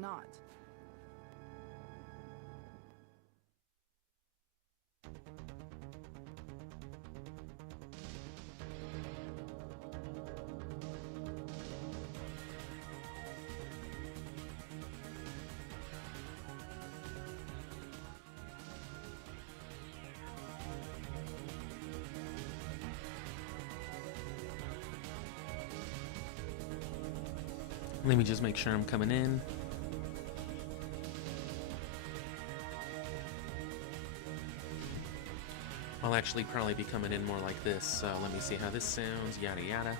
not. Let me just make sure I'm coming in. I'll actually probably be coming in more like this, so let me see how this sounds, yada yada.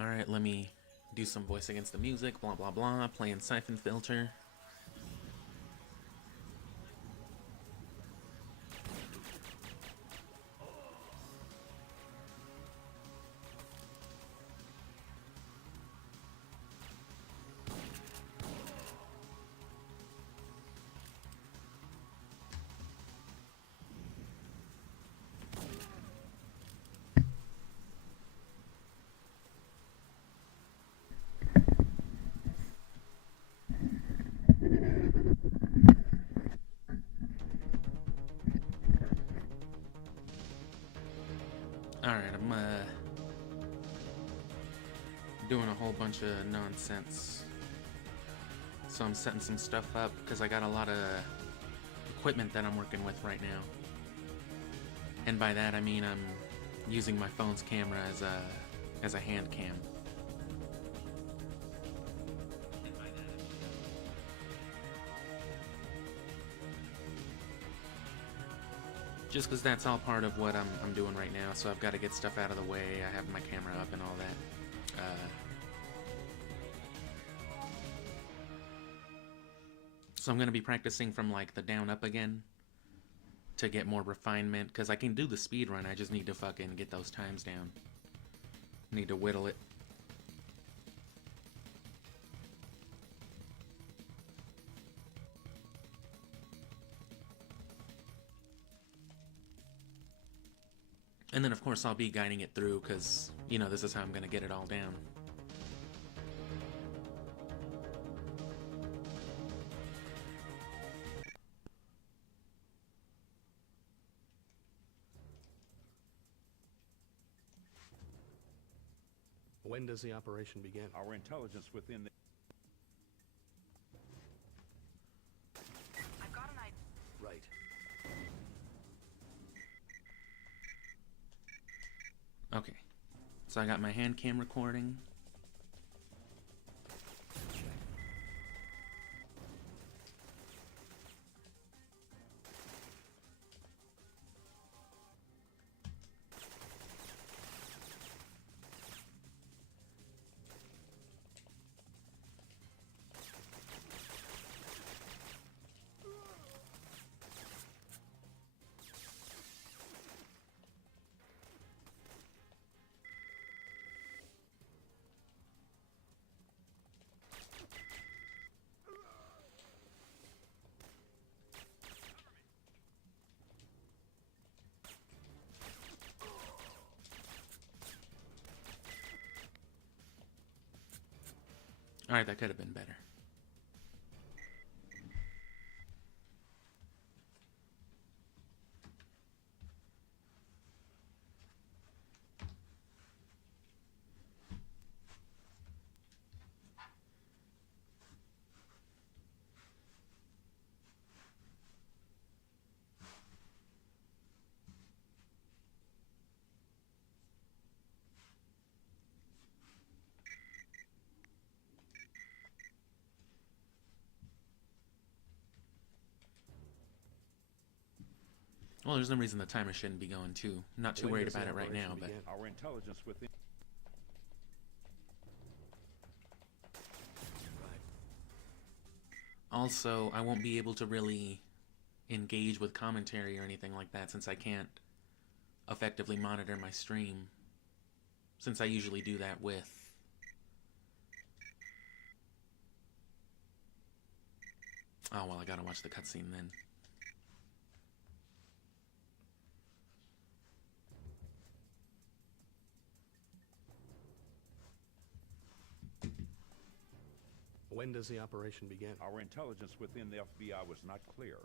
Alright, let me do some voice against the music, blah blah blah, playing Syphonfilter. Alright, I'm doing a whole bunch of nonsense. So I'm setting some stuff up because I got a lot of equipment that I'm working with right now. And by that I mean I'm using my phone's camera as a hand cam. Just because that's all part of what I'm doing right now, so I've got to get stuff out of the way. I have my camera up and all that. So I'm going to be practicing from like the down up again to get more refinement, because I can do the speed run, I just need to fucking get those times down. Need to whittle it. And then of course I'll be guiding it through, because, you know, this is how I'm going to get it all down. When does the operation begin? Our intelligence within the... I've got an idea. Right. Okay, so I got my hand cam recording. Alright, that could have been better. Well, there's no reason the timer shouldn't be going too. I'm not too worried about it right now, but... Our intelligence within... Also, I won't be able to really engage with commentary or anything like that since I can't effectively monitor my stream, since I usually do that with Oh, well, I gotta watch the cutscene then. When does the operation begin? Our intelligence within the FBI was not clear.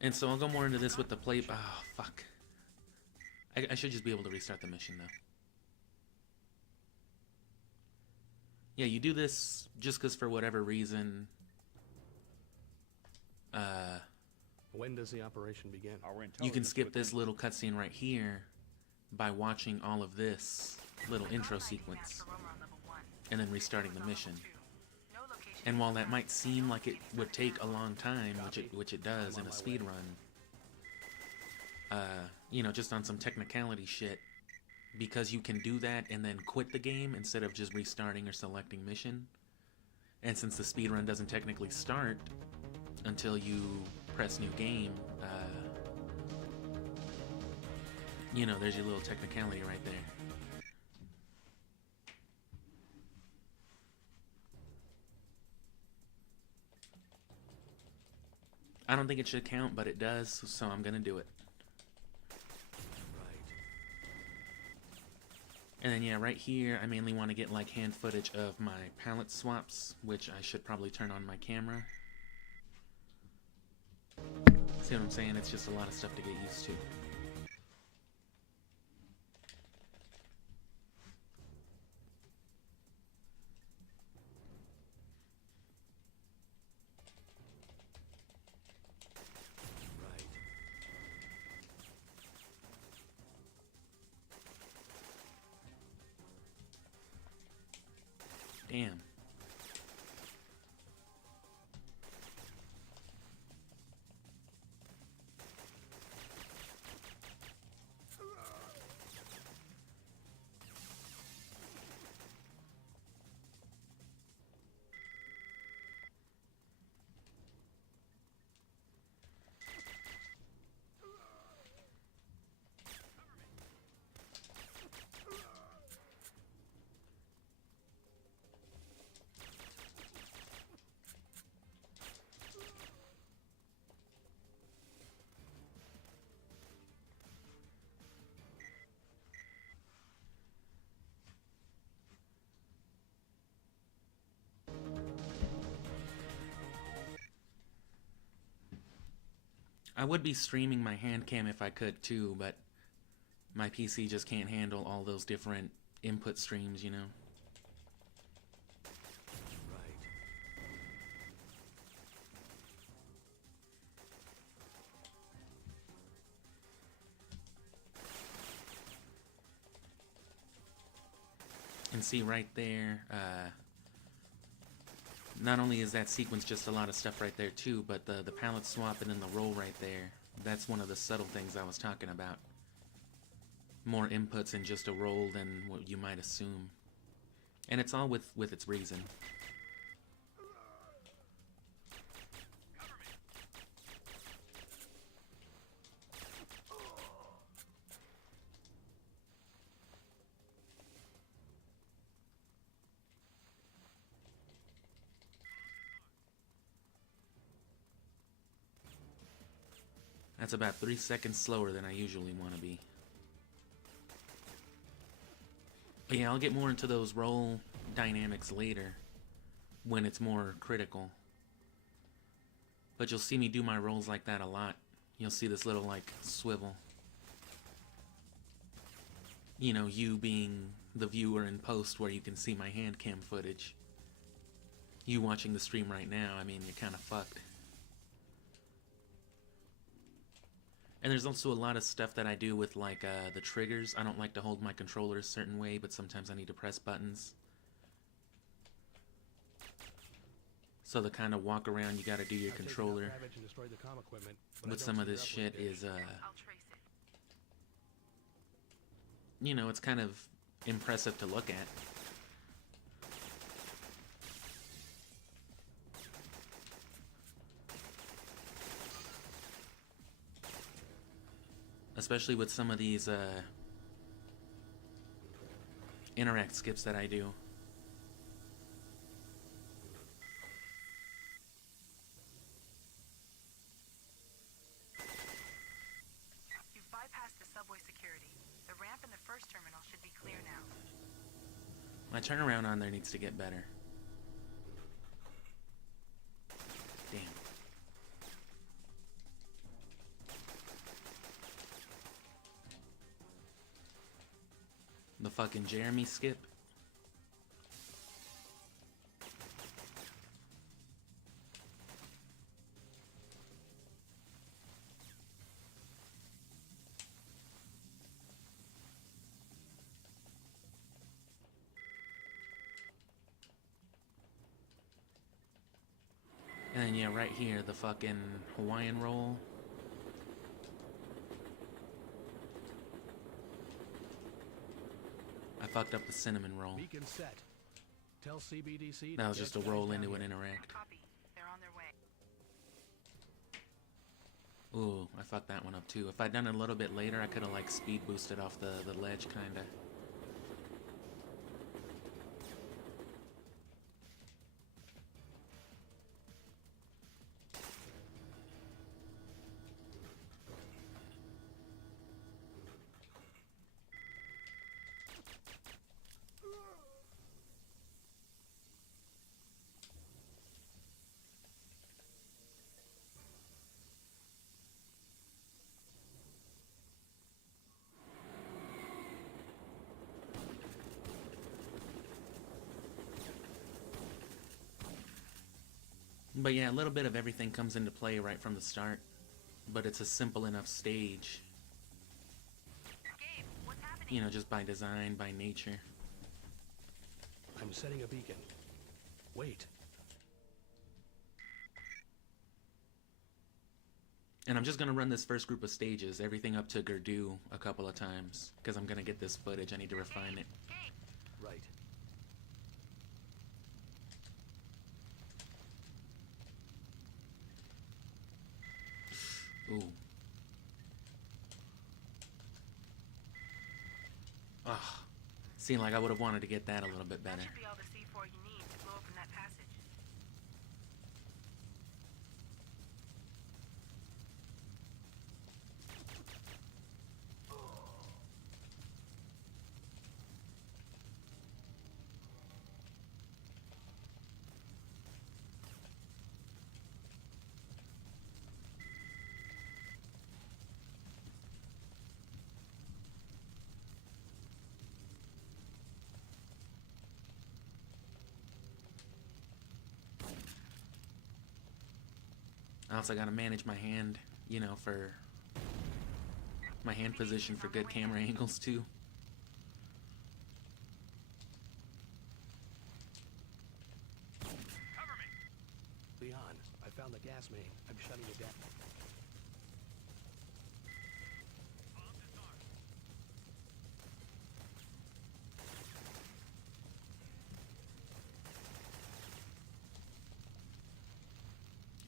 And so I'll go more into this with the play. Oh, fuck. I should just be able to restart the mission, though. Yeah, you do this just because for whatever reason... When does the operation begin? You can skip this little cutscene right here by watching all of this little intro sequence and then restarting the mission. And while that might seem like it would take a long time, which it does in a speedrun, you know, just on some technicality shit, because you can do that and then quit the game instead of just restarting or selecting mission. And since the speedrun doesn't technically start until you press new game, you know, there's your little technicality right there. I don't think it should count, but it does, so I'm gonna do it. And then yeah, right here, I mainly want to get like hand footage of my palette swaps, which I should probably turn on my camera. See what I'm saying? It's just a lot of stuff to get used to. Damn. I would be streaming my hand cam if I could too, but my PC just can't handle all those different input streams, you know? And see right there, not only is that sequence just a lot of stuff right there too, but the palette swap and then the roll right there, that's one of the subtle things I was talking about. More inputs in just a roll than what you might assume. And it's all with its reason. That's about 3 seconds slower than I usually want to be. But yeah, I'll get more into those roll dynamics later, when it's more critical. But you'll see me do my rolls like that a lot. You'll see this little, like, swivel. You know, you being the viewer in post where you can see my hand cam footage. You watching the stream right now, I mean, you're kind of fucked. And there's also a lot of stuff that I do with, like, the triggers. I don't like to hold my controller a certain way, but sometimes I need to press buttons. So the kind of walk around you gotta do your controller with some of this shit is, you know, it's kind of impressive to look at. Especially with some of these interact skips that I do. My turnaround on there needs to get better. Damn. The fucking Jeremy skip. And then, yeah, right here, the fucking Hawaiian roll. I fucked up the cinnamon roll. Beacon set. Tell CBDC. That was just a roll into an interact. Copy. They're on their way. Ooh, I fucked that one up too. If I'd done it a little bit later, I could have like speed boosted off the ledge, kinda. But yeah, a little bit of everything comes into play right from the start. But it's a simple enough stage. Gabe, what's happening? You know, just by design, by nature. I'm setting a beacon. Wait. And I'm just gonna run this first group of stages, everything up to Gerdu a couple of times. Because I'm gonna get this footage, I need to refine it. Gabe, Right. Ooh. Ugh. Seemed like I would have wanted to get that a little bit that better. should be all the C4 you need to blow open that passage. I also gotta manage my hand, you know, for my hand position for good camera angles too. Leon, I found the gas main. I'm shutting it down.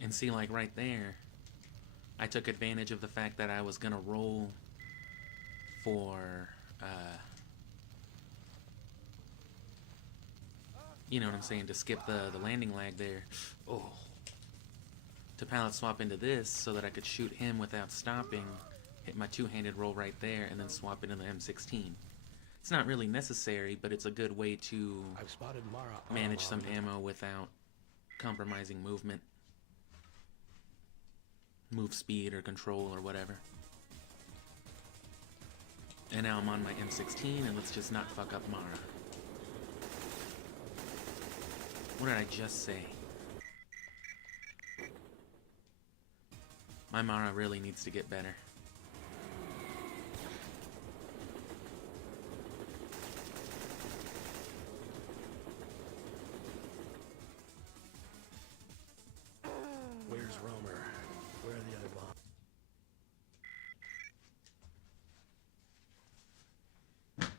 And see, like right there, I took advantage of the fact that I was gonna roll for, you know what I'm saying, to skip the landing lag there. Oh. To pallet swap into this so that I could shoot him without stopping, hit my two-handed roll right there, and then swap into the M16. It's not really necessary, but it's a good way to I've spotted Mara. manage some ammo without compromising movement. Move speed or control or whatever. And now I'm on my M16 and let's just not fuck up Mara. What did I just say? My Mara really needs to get better. Where's Romer? Where are the other bombs?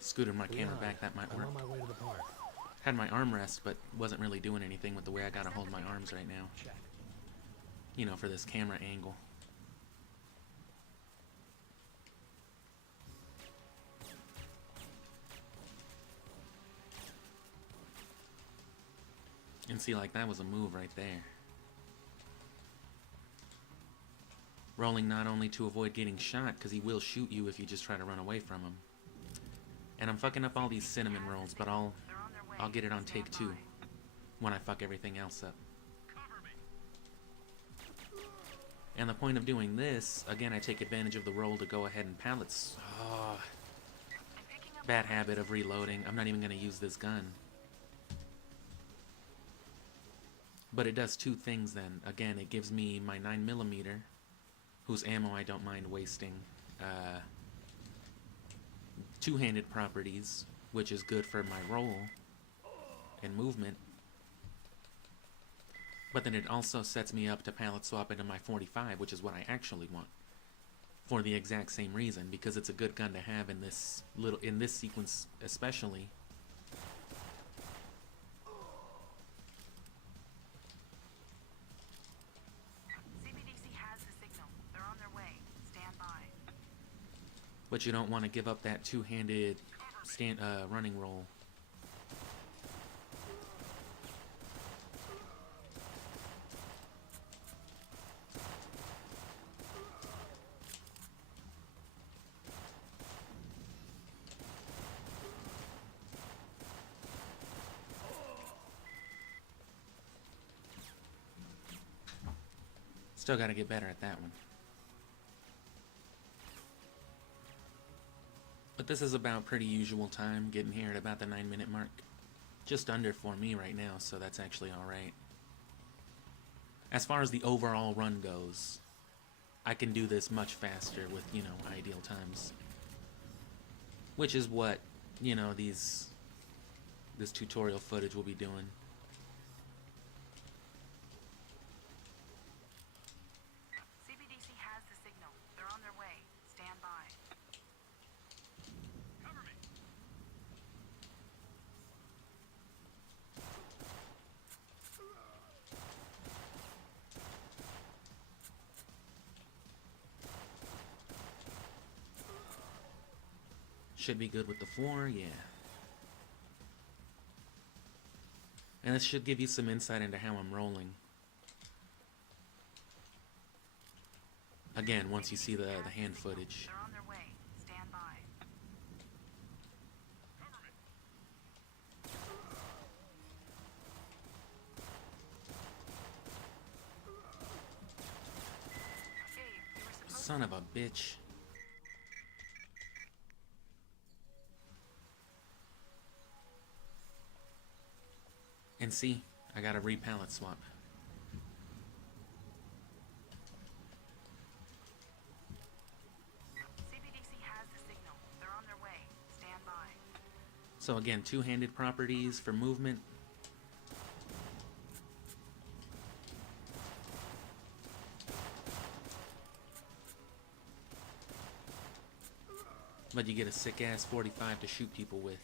Scooted my camera Leon, back, that might I'm work. on my way to the park. Had my armrest, but wasn't really doing anything with the way I gotta hold my arms right now. Check. You know, for this camera angle. And see, like, that was a move right there. Rolling not only to avoid getting shot, because he will shoot you if you just try to run away from him. And I'm fucking up all these cinnamon rolls, but I'll get it on take 2 when I fuck everything else up. And the point of doing this, again, I take advantage of the roll to go ahead and pallets. Oh, bad habit of reloading. I'm not even going to use this gun. But it does 2 things then. Again, it gives me my 9mm, whose ammo I don't mind wasting. Two-handed properties, which is good for my roll and movement. But then it also sets me up to pallet swap into my 45, which is what I actually want. For the exact same reason, because it's a good gun to have in this sequence especially. CBDC has the signal. They're on their way. Stand by. But you don't want to give up that two-handed running roll. Still got to get better at that one. But this is about pretty usual time, getting here at about the 9-minute mark. Just under for me right now, so that's actually alright. As far as the overall run goes, I can do this much faster with, you know, ideal times. Which is what, you know, this tutorial footage will be doing. CBDC has the signal. They're on their way. Stand by. Cover me. Should be good with the 4, yeah. And this should give you some insight into how I'm rolling. Again, once you see the hand footage. They're on their way. Stand by. Gabe, you were supposed Son of a bitch. And see, I got a repallet swap. CBDC has the signal. They're on their way. Stand by. So again, two-handed properties for movement. But you get a sick-ass 45 to shoot people with.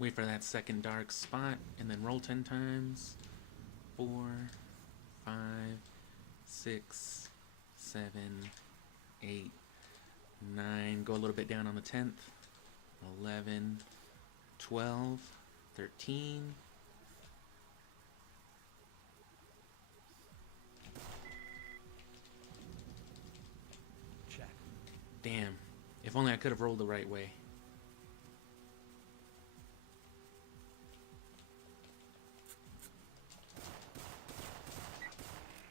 Wait for that second dark spot, and then roll 10 times. 4, 5, 6, 7, 8, 9. Go a little bit down on the 10th. 11, 12, 13. Check. Damn. If only I could have rolled the right way.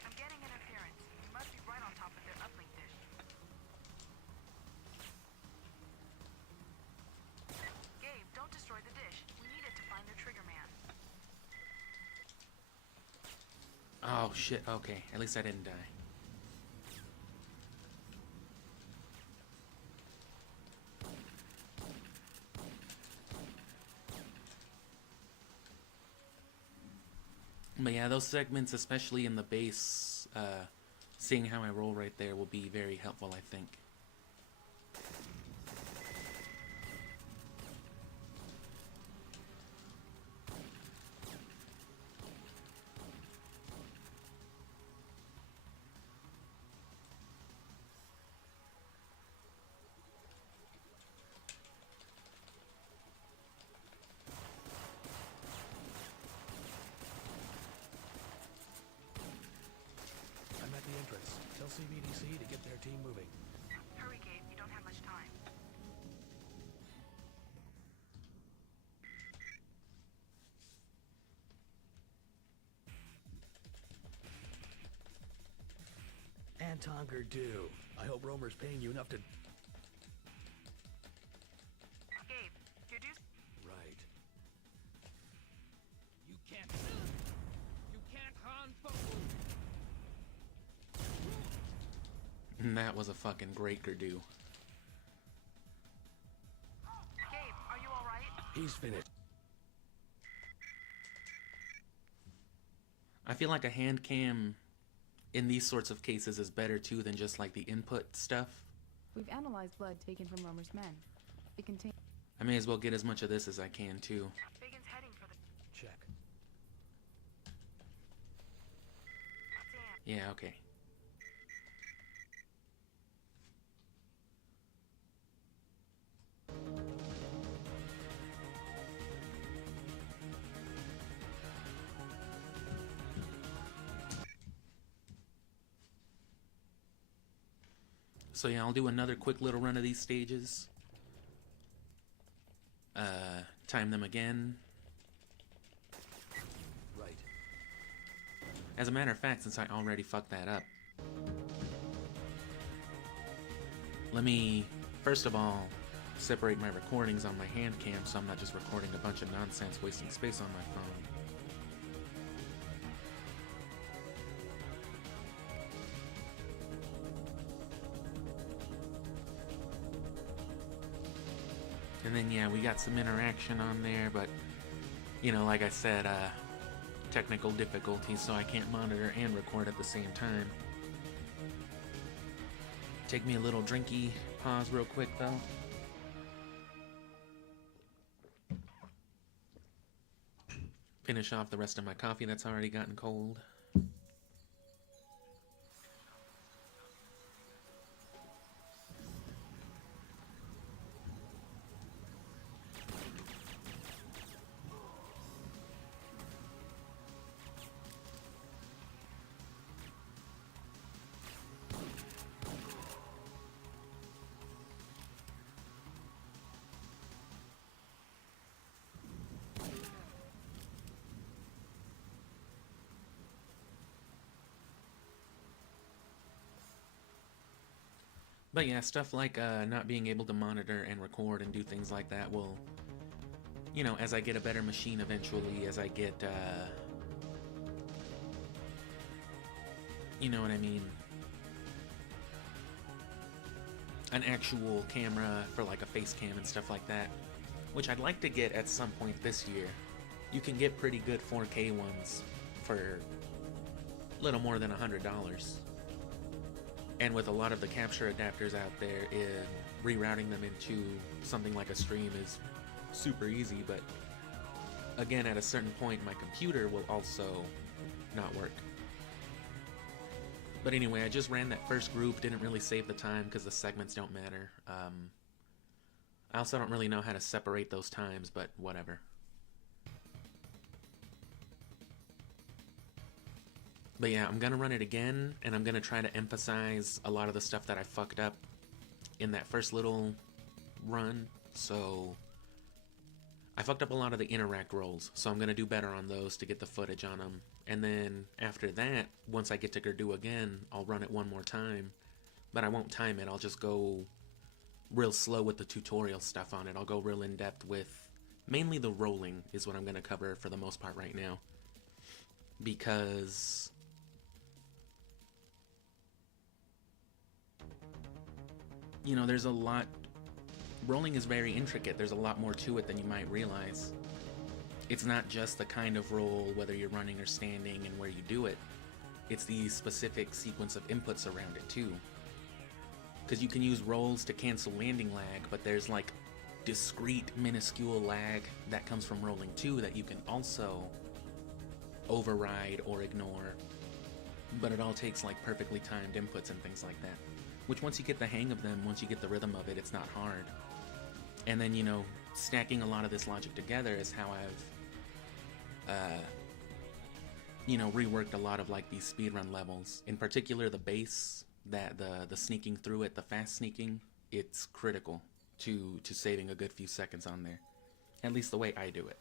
I'm getting interference. You must be right on top of their uplink dish. Gabe, don't destroy the dish. We need it to find their trigger man. Oh shit, okay. At least I didn't die. But yeah, those segments, especially in the base, seeing how I roll right there will be very helpful, I think. Tonker do? I hope Romer's paying you enough to... Gabe, you do. Right. You can't harm foes. And that was a fucking great Gerdu. Gabe, are you alright? He's finished. I feel like a hand cam in these sorts of cases is better too than just like the input stuff. We've analyzed blood taken from Romer's men. It contains... I may as well get as much of this as I can too. Biggins heading for the. Check. Damn. Yeah, okay. So yeah, I'll do another quick little run of these stages. Time them again. Right. As a matter of fact, since I already fucked that up, let me, first of all, separate my recordings on my hand cam so I'm not just recording a bunch of nonsense wasting space on my phone. And then, yeah, we got some interaction on there, but, you know, like I said, technical difficulties, so I can't monitor and record at the same time. Take me a little drinky pause real quick, though. Finish off the rest of my coffee that's already gotten cold. But yeah, stuff like not being able to monitor and record and do things like that will, you know, as I get a better machine eventually, as I get, you know what I mean, an actual camera for like a face cam and stuff like that, which I'd like to get at some point this year. You can get pretty good 4K ones for a little more than $100. And with a lot of the capture adapters out there, rerouting them into something like a stream is super easy, but again, at a certain point, my computer will also not work. But anyway, I just ran that first group, didn't really save the time because the segments don't matter. I also don't really know how to separate those times, but whatever. But yeah, I'm gonna run it again, and I'm gonna try to emphasize a lot of the stuff that I fucked up in that first little run. So I fucked up a lot of the interact rolls, so I'm gonna do better on those to get the footage on them. And then after that, once I get to Gerdu again, I'll run it one more time, but I won't time it. I'll just go real slow with the tutorial stuff on it. I'll go real in-depth with mainly the rolling is what I'm gonna cover for the most part right now, because you know, there's a lot. Rolling is very intricate. There's a lot more to it than you might realize. It's not just the kind of roll, whether you're running or standing and where you do it. It's the specific sequence of inputs around it too. Because you can use rolls to cancel landing lag, but there's like discrete, minuscule lag that comes from rolling too that you can also override or ignore. But it all takes like perfectly timed inputs and things like that. Which once you get the hang of them, once you get the rhythm of it, it's not hard. And then, you know, stacking a lot of this logic together is how I've, you know, reworked a lot of like these speedrun levels. In particular, the bass, that the sneaking through it, the fast sneaking, it's critical to saving a good few seconds on there. At least the way I do it.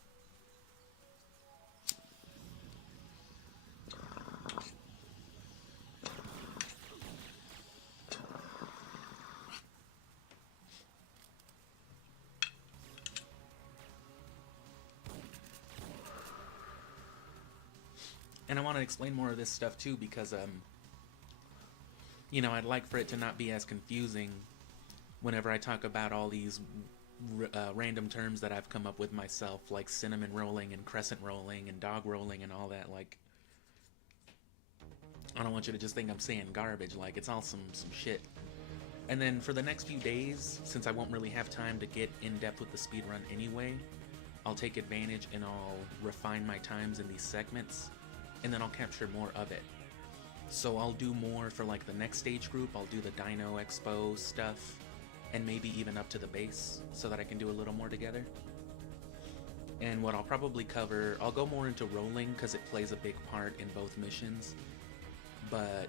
And I want to explain more of this stuff too because, you know, I'd like for it to not be as confusing whenever I talk about all these random terms that I've come up with myself, like cinnamon rolling and crescent rolling and dog rolling and all that. Like, I don't want you to just think I'm saying garbage. Like, it's all some shit. And then for the next few days, since I won't really have time to get in depth with the speedrun anyway, I'll take advantage and I'll refine my times in these segments, and then I'll capture more of it. So I'll do more for like the next stage group. I'll do the Dino Expo stuff, and maybe even up to the base, so that I can do a little more together. And what I'll probably cover, I'll go more into rolling because it plays a big part in both missions, but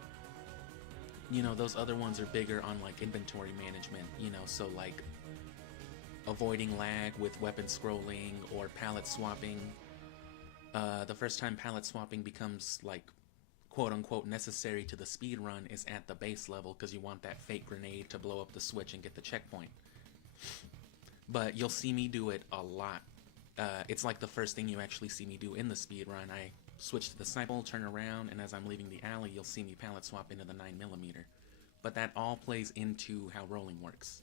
you know, those other ones are bigger on like inventory management, you know, so like avoiding lag with weapon scrolling or palette swapping. The first time palette swapping becomes like quote-unquote necessary to the speed run is at the base level, because you want that fake grenade to blow up the switch and get the checkpoint. But you'll see me do it a lot. It's like the first thing you actually see me do in the speed run. I switch to the sniper, turn around, and as I'm leaving the alley, you'll see me palette swap into the 9mm. But that all plays into how rolling works.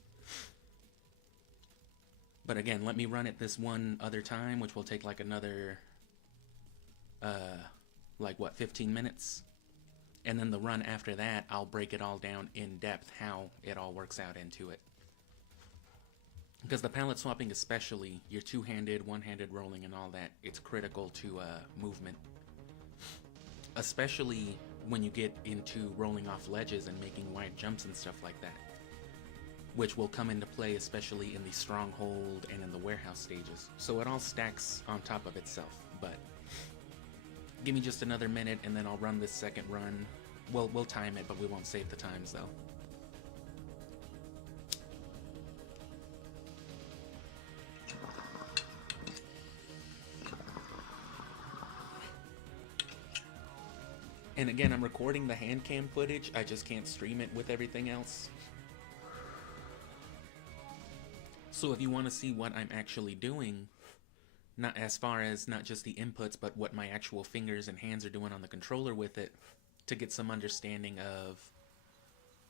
But again, let me run it this one other time, which will take like another, like what, 15 minutes? And then the run after that, I'll break it all down in depth, how it all works out into it. Because the palette swapping especially, your two-handed, one-handed rolling and all that, it's critical to movement. Especially when you get into rolling off ledges and making wide jumps and stuff like that. Which will come into play especially in the stronghold and in the warehouse stages. So it all stacks on top of itself, but give me just another minute and then I'll run this second run. Well, we'll time it, but we won't save the times though. And again, I'm recording the hand cam footage, I just can't stream it with everything else. So if you want to see what I'm actually doing, not as far as not just the inputs, but what my actual fingers and hands are doing on the controller with it, to get some understanding of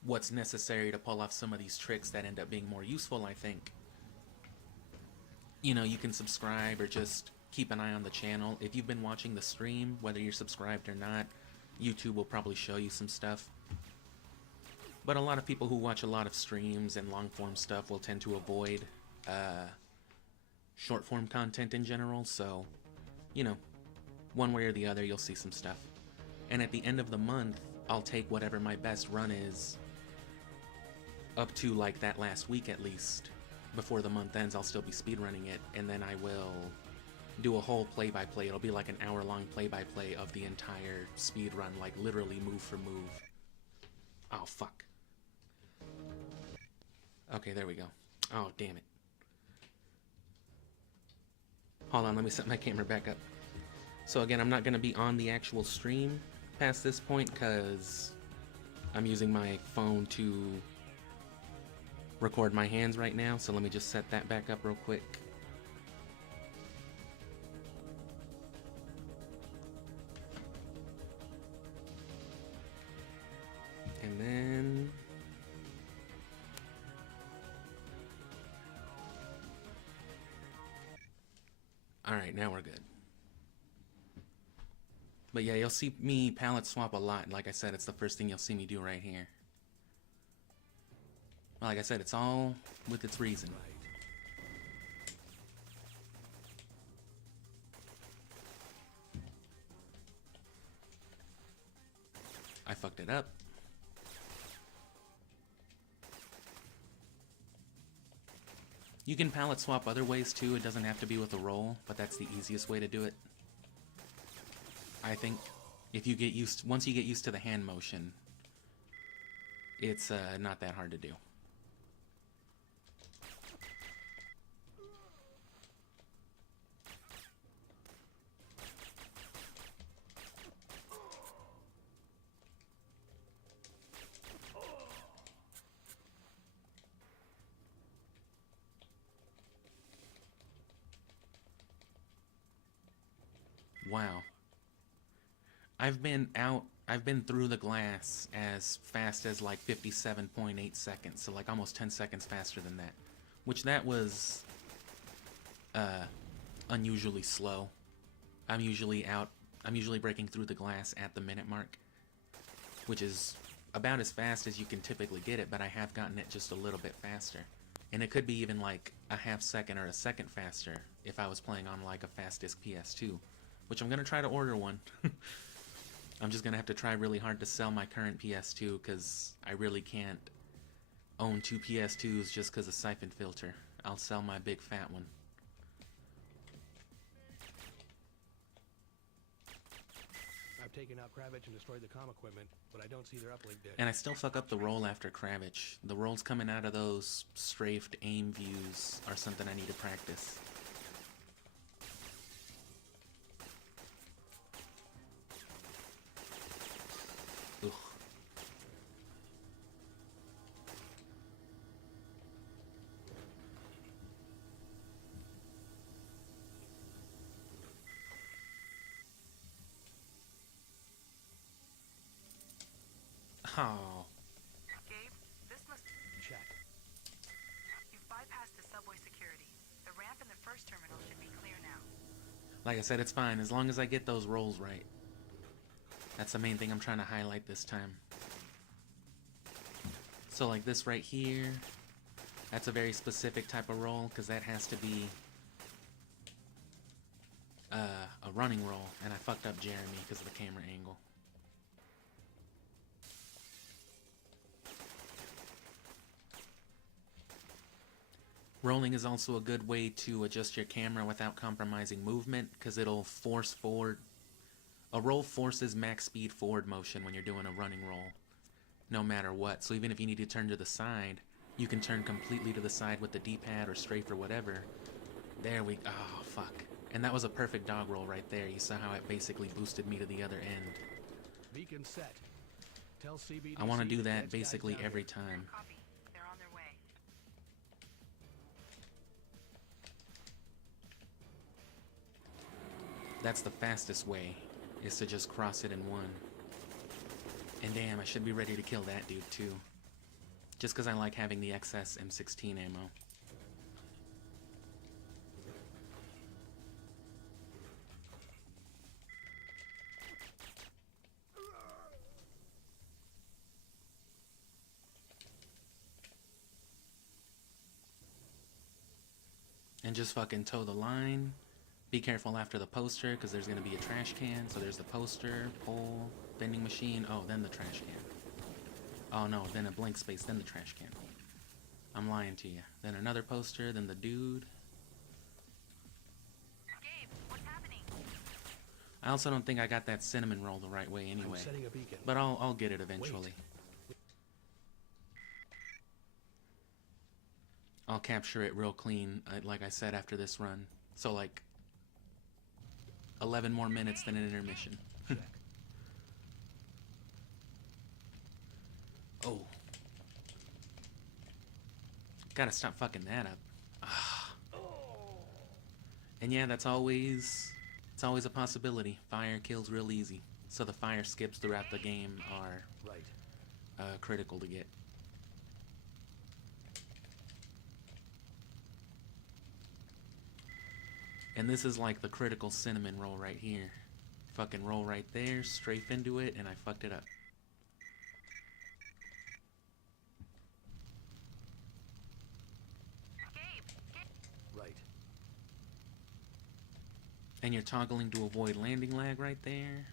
what's necessary to pull off some of these tricks that end up being more useful, I think, you know, you can subscribe or just keep an eye on the channel. If you've been watching the stream, whether you're subscribed or not, YouTube will probably show you some stuff. But a lot of people who watch a lot of streams and long-form stuff will tend to avoid short-form content in general, so, you know, one way or the other, you'll see some stuff. And at the end of the month, I'll take whatever my best run is, up to, like, that last week at least. Before the month ends, I'll still be speedrunning it, and then I will do a whole play-by-play. It'll be like an hour-long play-by-play of the entire speedrun, like, literally move for move. Oh, fuck. Okay, there we go. Oh, damn it. Hold on, let me set my camera back up. So again, I'm not going to be on the actual stream past this point because I'm using my phone to record my hands right now. So let me just set that back up real quick. And then... Alright, now we're good. But yeah, you'll see me palette swap a lot. Like I said, it's the first thing you'll see me do right here. Well, like I said, it's all with its reason. I fucked it up. You can palette swap other ways too, it doesn't have to be with a roll, but that's the easiest way to do it. I think if you get used, once you get used to the hand motion, it's not that hard to do. Wow. I've been through the glass as fast as like 57.8 seconds, so like almost 10 seconds faster than that. Which that was unusually slow. I'm usually breaking through the glass at the minute mark, which is about as fast as you can typically get it, but I have gotten it just a little bit faster. And it could be even like a half second or a second faster if I was playing on like a fast disc PS2, which I'm going to try to order one. I'm just going to have to try really hard to sell my current PS2 because I really can't own 2 PS2s just because of Syphonfilter. I'll sell my big fat one. I've taken out Kravitz and destroyed the comm equipment, but I don't see their uplink dead. And I still fuck up the roll after Kravitz. The rolls coming out of those strafed aim views are something I need to practice. Ugh. Oh. Gabe, this must... Check. You've bypassed the subway security. The ramp in the first terminal should be clear now. Like I said, it's fine as long as I get those rolls right. That's the main thing I'm trying to highlight this time. So like this right here, that's a very specific type of roll because that has to be a running roll, and I fucked up Jeremy because of the camera angle. Rolling is also a good way to adjust your camera without compromising movement, because it'll force forward. A roll forces max speed forward motion when you're doing a running roll, no matter what. So even if you need to turn to the side, you can turn completely to the side with the D-pad or strafe or whatever. There we... oh, fuck. And that was a perfect dog roll right there. You saw how it basically boosted me to the other end. Beacon set. Tell CBDC I want to do the that Dead's basically guys down every here. time. Copy. They're on their way. That's the fastest way, is to just cross it in one. And damn, I should be ready to kill that dude too. Just because I like having the excess M16 ammo. And just fucking toe the line. Be careful after the poster, because there's going to be a trash can. So there's the poster, pole, vending machine. Oh, then the trash can. Oh no, then a blank space, then the trash can. I'm lying to you. Then another poster, then the dude. Gabe, what's happening? I also don't think I got that cinnamon roll the right way anyway. I'm setting a beacon. But I'll get it eventually. I'll capture it real clean, like I said, after this run. So like 11 more minutes than an intermission. Check. Oh. Gotta stop fucking that up. Ah. And yeah, it's always a possibility. Fire kills real easy. So the fire skips throughout the game are Right. critical to get. And this is like the critical cinnamon roll right here. Fucking roll right there, strafe into it, and I fucked it up. Right. And you're toggling to avoid landing lag right there.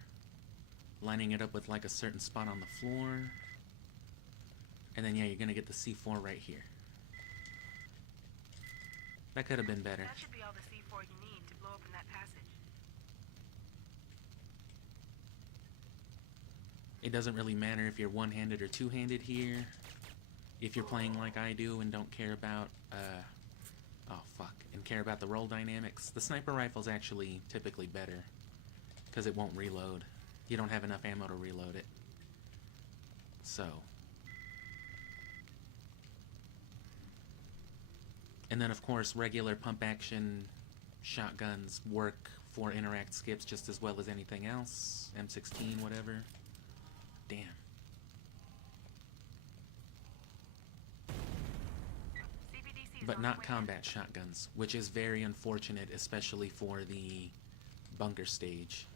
Lining it up with like a certain spot on the floor. And then yeah, you're gonna get the C4 right here. That could have been better. That should be all the C4 you need to blow up in that passage. It doesn't really matter if you're one-handed or two-handed here. If you're playing like I do and don't care about, oh fuck, and care about the roll dynamics, the sniper rifle's actually typically better, because it won't reload. You don't have enough ammo to reload it. So. And then of course regular pump action shotguns work 4 interact skips just as well as anything else. M16, whatever. Damn. CBDC is But on the not way combat shotguns, which is very unfortunate, especially for the bunker stage.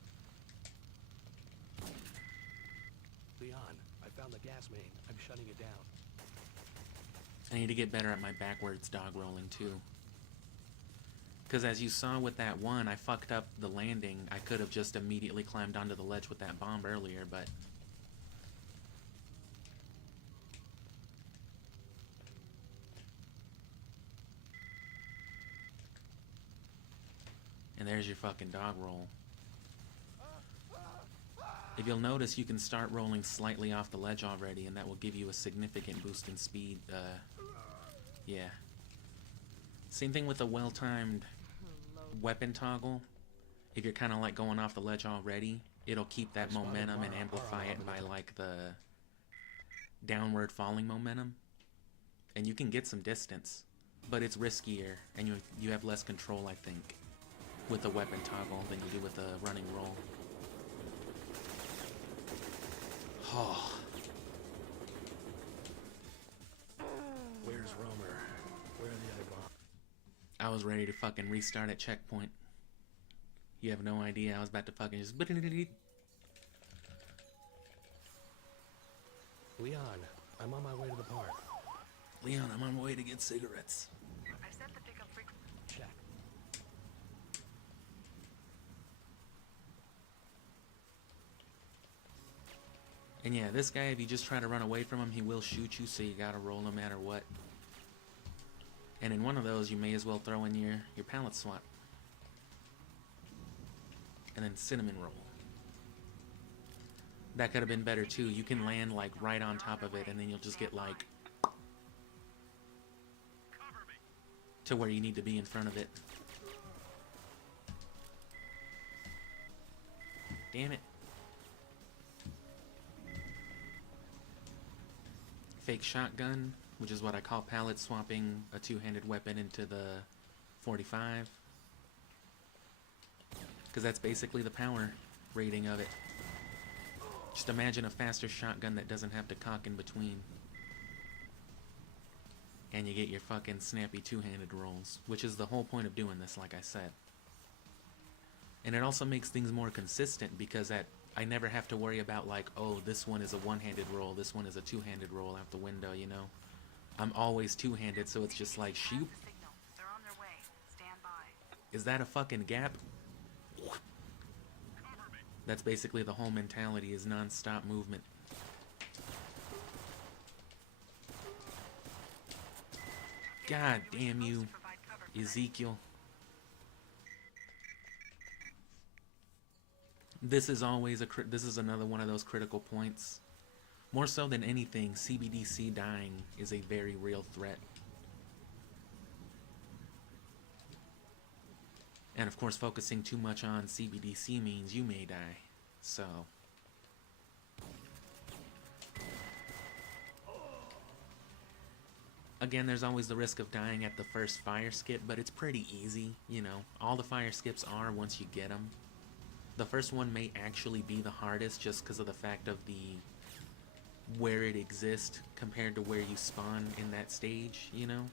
Leon, I found the gas main. I'm shutting it down. I need to get better at my backwards dog rolling too. Because as you saw with that one, I fucked up the landing. I could have just immediately climbed onto the ledge with that bomb earlier, but... And there's your fucking dog roll. If you'll notice, you can start rolling slightly off the ledge already, and that will give you a significant boost in speed. Yeah. Same thing with a well-timed weapon toggle. If you're kind of like going off the ledge already, it'll keep that momentum and amplify it by like the downward falling momentum. And you can get some distance, but it's riskier, and you have less control, I think, with a weapon toggle than you do with a running roll. Oh. Where's Romer? Where are the other bombs? I was ready to fucking restart at checkpoint. You have no idea. I was about to fucking just... Leon, I'm on my way to the park. Leon, I'm on my way to get cigarettes. I've set the pickup frequency. Check. And yeah, this guy, if you just try to run away from him, he will shoot you, so you gotta roll no matter what. And in one of those, you may as well throw in your pallet swap. And then cinnamon roll. That could have been better too. You can land like right on top of it, and then you'll just get like to where you need to be in front of it. Damn it. Fake shotgun, which is what I call pallet swapping a two-handed weapon into the 45. Because that's basically the power rating of it. Just imagine a faster shotgun that doesn't have to cock in between. And you get your fucking snappy two-handed rolls, which is the whole point of doing this, like I said. And it also makes things more consistent because I never have to worry about like, oh, this one is a one-handed roll, this one is a two-handed roll out the window, you know? I'm always two-handed, so it's just like, shoot. Signal. They're on their way. Stand by. Is that a fucking gap? That's basically the whole mentality, is non-stop movement. God damn you, Ezekiel. This is always this is another one of those critical points. More so than anything, CBDC dying is a very real threat. And of course, focusing too much on CBDC means you may die. So again, there's always the risk of dying at the first fire skip, but it's pretty easy, you know. All the fire skips are once you get them. The first one may actually be the hardest just because of the fact of where it exists compared to where you spawn in that stage, you know?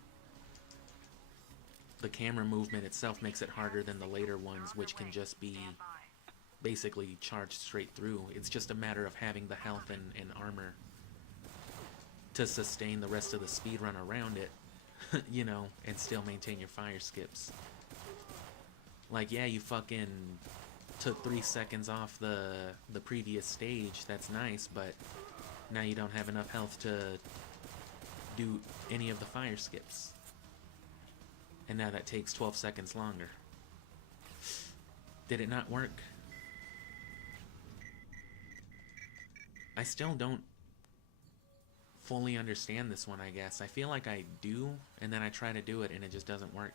The camera movement itself makes it harder than the later ones, which can just be basically charged straight through. It's just a matter of having the health and armor to sustain the rest of the speedrun around it, you know, and still maintain your fire skips. Like, yeah, you fucking took 3 seconds off the previous stage, that's nice, but now you don't have enough health to do any of the fire skips. And now that takes 12 seconds longer. Did it not work? I still don't fully understand this one, I guess. I feel like I do, and then I try to do it and it just doesn't work.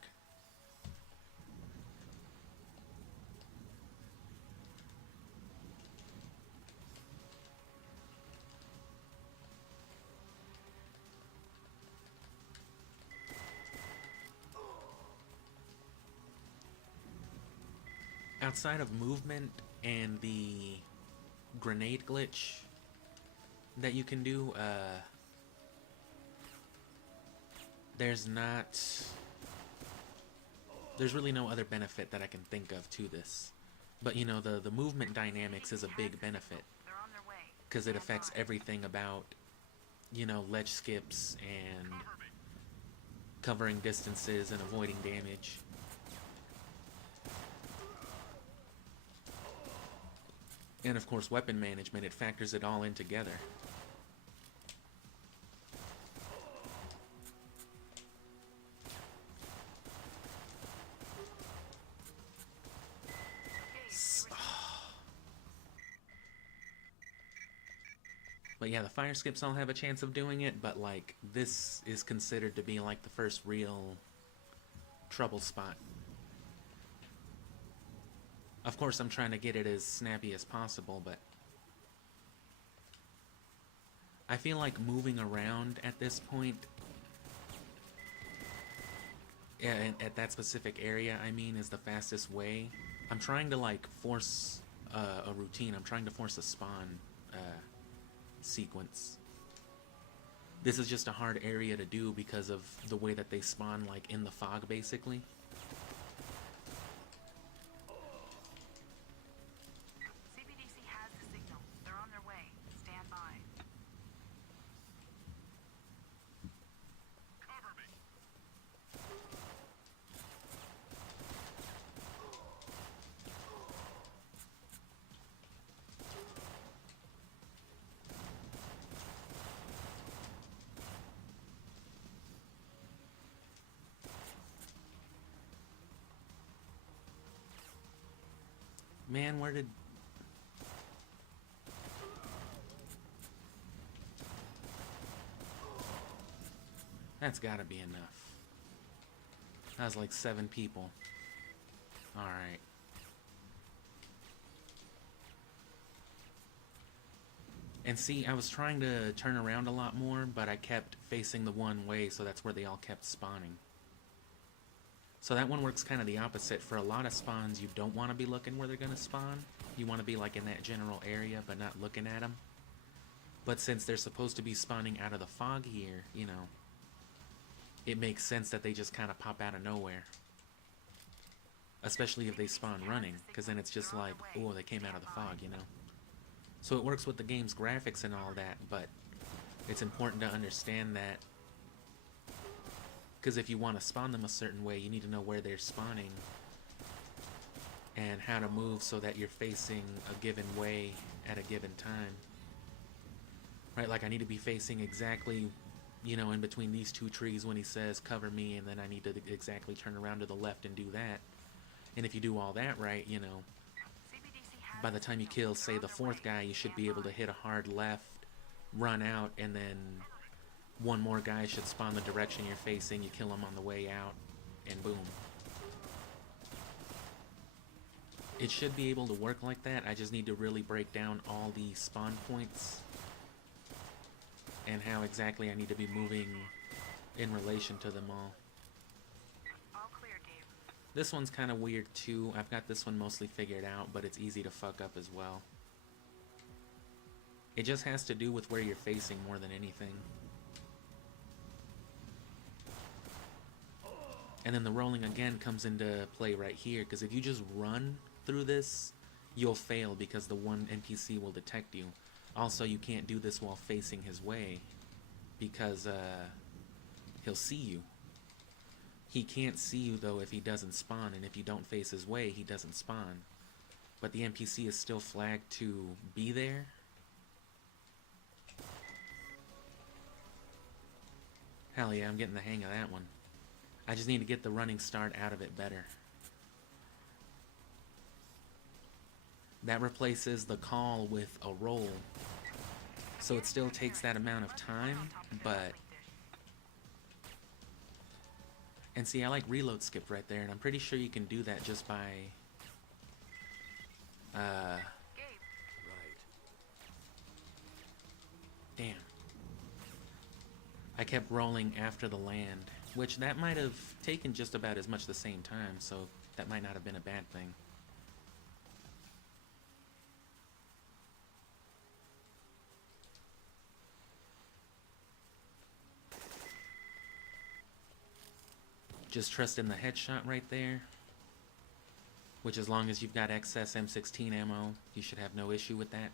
outside of movement and the grenade glitch that you can do, there's really no other benefit that I can think of to this. But you know, the movement dynamics is a big benefit, They're on their way. because it affects everything about, you know, ledge skips and covering distances and avoiding damage. And of course, weapon management, it factors it all in together. But yeah, the fire skips all have a chance of doing it, but like, this is considered to be like the first real trouble spot. Of course, I'm trying to get it as snappy as possible, but I feel like moving around at this point, at that specific area, I mean, is the fastest way. I'm trying to like force a routine. I'm trying to force a spawn sequence. This is just a hard area to do because of the way that they spawn, like in the fog, basically. CBDC has the signal. They're on their way. Stand by. Cover me. Man, where did... That's gotta be enough. That was like 7 people. Alright. And see, I was trying to turn around a lot more, but I kept facing the one way, so that's where they all kept spawning. So that one works kind of the opposite. For a lot of spawns, you don't want to be looking where they're going to spawn. You want to be like in that general area, but not looking at them. But since they're supposed to be spawning out of the fog here, you know, it makes sense that they just kind of pop out of nowhere. Especially if they spawn running, because then it's just like, oh, they came out of the fog, you know. So it works with the game's graphics and all that, but it's important to understand that, because if you want to spawn them a certain way, you need to know where they're spawning and how to move so that you're facing a given way at a given time. Right, like I need to be facing exactly, you know, in between these 2 trees when he says cover me, and then I need to exactly turn around to the left and do that. And if you do all that right, you know, by the time you kill, say, the 4th guy, you should be able to hit a hard left, run out, and then one more guy should spawn the direction you're facing, you kill him on the way out, and boom. It should be able to work like that. I just need to really break down all the spawn points and how exactly I need to be moving in relation to them all. All clear, Gabe. This one's kind of weird too. I've got this one mostly figured out, but it's easy to fuck up as well. It just has to do with where you're facing more than anything. And then the rolling again comes into play right here, because if you just run through this, you'll fail because the one NPC will detect you. Also, you can't do this while facing his way, because he'll see you. He can't see you though if he doesn't spawn, and if you don't face his way, he doesn't spawn. But the NPC is still flagged to be there. Hell yeah, I'm getting the hang of that one. I just need to get the running start out of it better. That replaces the call with a roll. So it still takes that amount of time, but... And see, I like reload skip right there, and I'm pretty sure you can do that just by... Right. Damn. I kept rolling after the land, which that might have taken just about as much the same time, so that might not have been a bad thing. Just trust in the headshot right there. Which, as long as you've got excess M16 ammo, you should have no issue with that.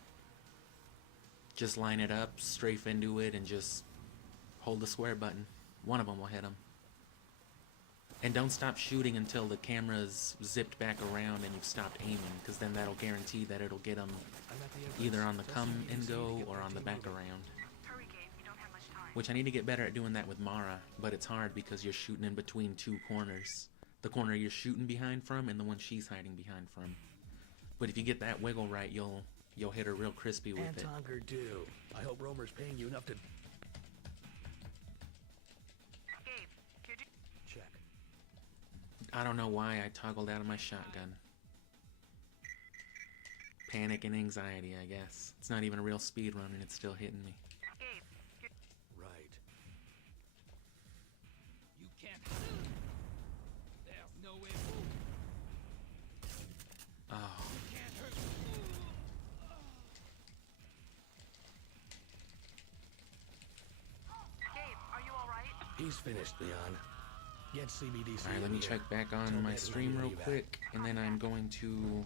Just line it up, strafe into it, and just hold the square button. One of them will hit them. And don't stop shooting until the camera's zipped back around and you've stopped aiming, because then that'll guarantee that it'll get them I'm at the entrance. either on the Just come so you and can see to go get or my on the team back moving. around. Hurry, Gabe. You don't have much time. Which I need to get better at doing that with Mara, but it's hard because you're shooting in between two corners. The corner you're shooting behind from and the one she's hiding behind from. But if you get that wiggle right, you'll hit her real crispy with it. Anton Gerdue. I hope Romer's paying you enough to Gabe, you're check. I don't know why I toggled out of my shotgun. Panic and anxiety, I guess. It's not even a real speed run and it's still hitting me. Gabe, you're Right. You can't. There's no way through. Oh, You can't hurt. Gabe, are you all right? He's finished, Leon. Get CBDC. alright, let me check back on my stream real quick, and then I'm going to,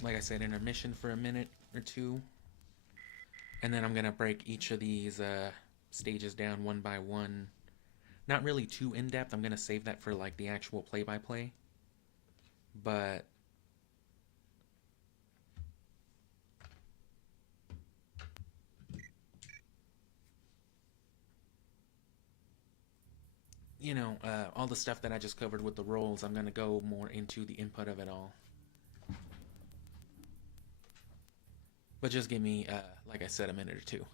like I said, intermission for a minute or two, and then I'm gonna break each of these stages down one by one. Not really too in-depth. I'm gonna save that for like the actual play-by-play, but you know, all the stuff that I just covered with the roles, I'm gonna go more into the input of it all. But just give me, like I said, a minute or two.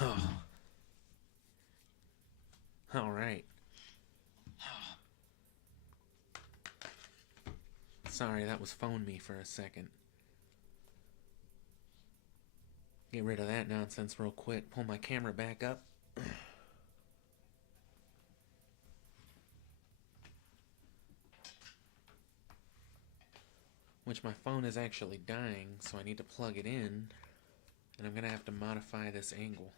Oh. Alright. Sorry, that was phone me for a second. Get rid of that nonsense real quick. Pull my camera back up. Which my phone is actually dying, so I need to plug it in. And I'm gonna have to modify this angle.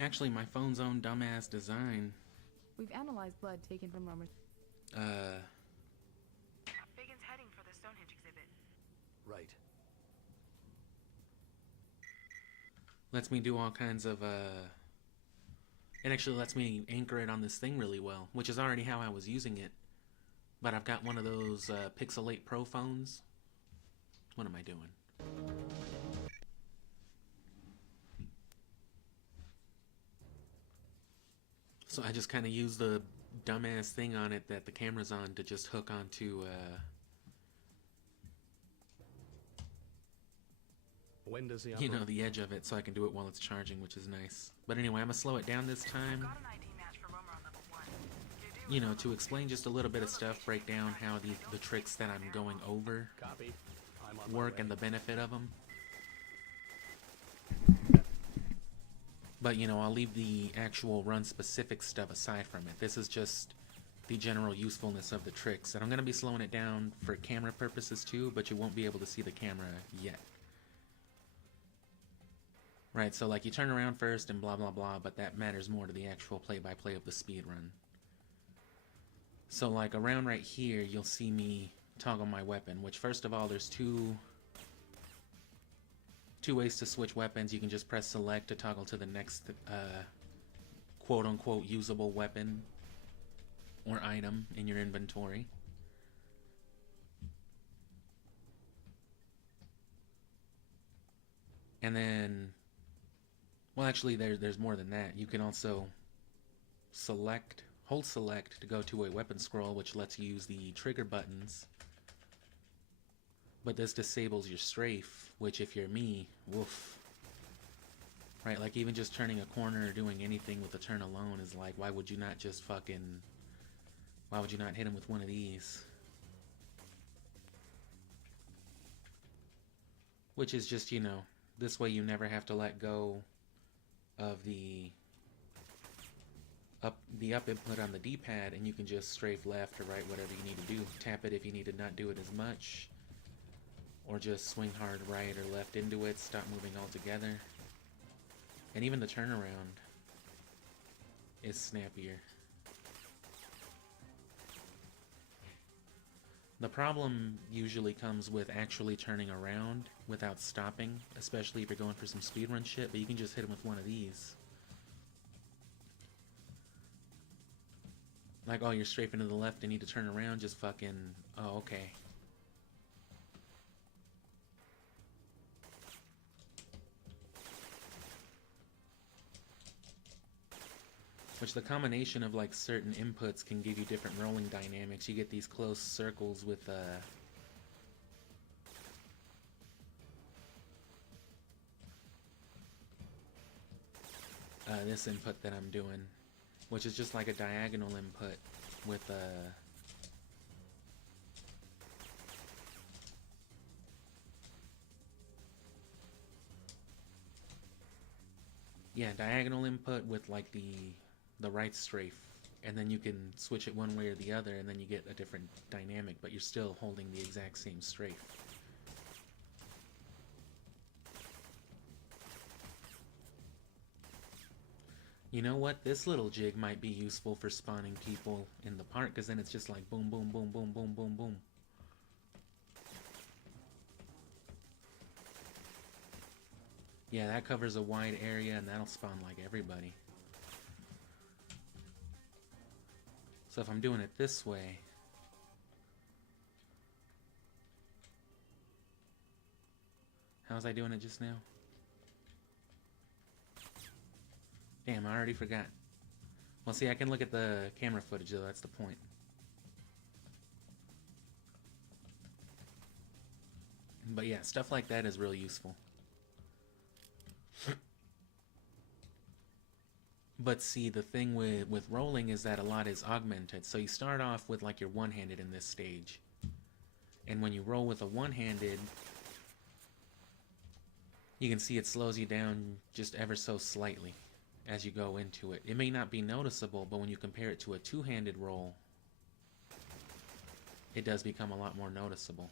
Actually, my phone's own dumbass design. We've analyzed blood taken from Romer's. Biggins heading for the Stonehenge exhibit. Right. Lets me do all kinds of, it actually lets me anchor it on this thing really well, which is already how I was using it. But I've got one of those, Pixel 8 Pro phones. What am I doing? So I just kind of use the dumbass thing on it that the camera's on to just hook onto, When does the you know, the edge of it, so I can do it while it's charging, which is nice. But anyway, I'm gonna slow it down this time. Got an ID match for Romer on level 1. You know, to explain just a little bit of stuff, break down how the tricks that I'm going over Copy. I'm on my work way. and the benefit of them. But, you know, I'll leave the actual run-specific stuff aside from it. This is just the general usefulness of the tricks. And I'm going to be slowing it down for camera purposes too, but you won't be able to see the camera yet. Right, so like you turn around first and blah blah blah, but that matters more to the actual play-by-play of the speedrun. So like around right here, you'll see me toggle my weapon, which first of all, there's two ways to switch weapons. You can just press select to toggle to the next quote-unquote usable weapon or item in your inventory. And then, well actually there's more than that. You can also hold select to go to a weapon scroll, which lets you use the trigger buttons. But this disables your strafe, which if you're me, woof. Right, like even just turning a corner or doing anything with the turn alone is like, why would you not just why would you not hit him with one of these? Which is just, you know, this way you never have to let go of the up input on the D-pad, and you can just strafe left or right, whatever you need to do. Tap it if you need to not do it as much. Or just swing hard right or left into it, stop moving altogether. And even the turnaround is snappier. The problem usually comes with actually turning around without stopping, especially if you're going for some speedrun shit, but you can just hit them with one of these. Like, oh, you're strafing to the left and need to turn around, just fucking, oh, okay. Which the combination of like certain inputs can give you different rolling dynamics. You get these close circles with this input that I'm doing, which is just like a diagonal input with yeah, diagonal input with like the right strafe, and then you can switch it one way or the other, and then you get a different dynamic, but you're still holding the exact same strafe. You know what? This little jig might be useful for spawning people in the park, because then it's just like boom, boom, boom, boom, boom, boom, boom. Yeah, that covers a wide area, and that'll spawn like everybody. So if I'm doing it this way, how was I doing it just now? Damn, I already forgot. Well, see, I can look at the camera footage, though. That's the point. But yeah, stuff like that is real useful. But see, the thing with rolling is that a lot is augmented. So you start off with like your one-handed in this stage. And when you roll with a one-handed, you can see it slows you down just ever so slightly as you go into it. It may not be noticeable, but when you compare it to a two-handed roll, it does become a lot more noticeable.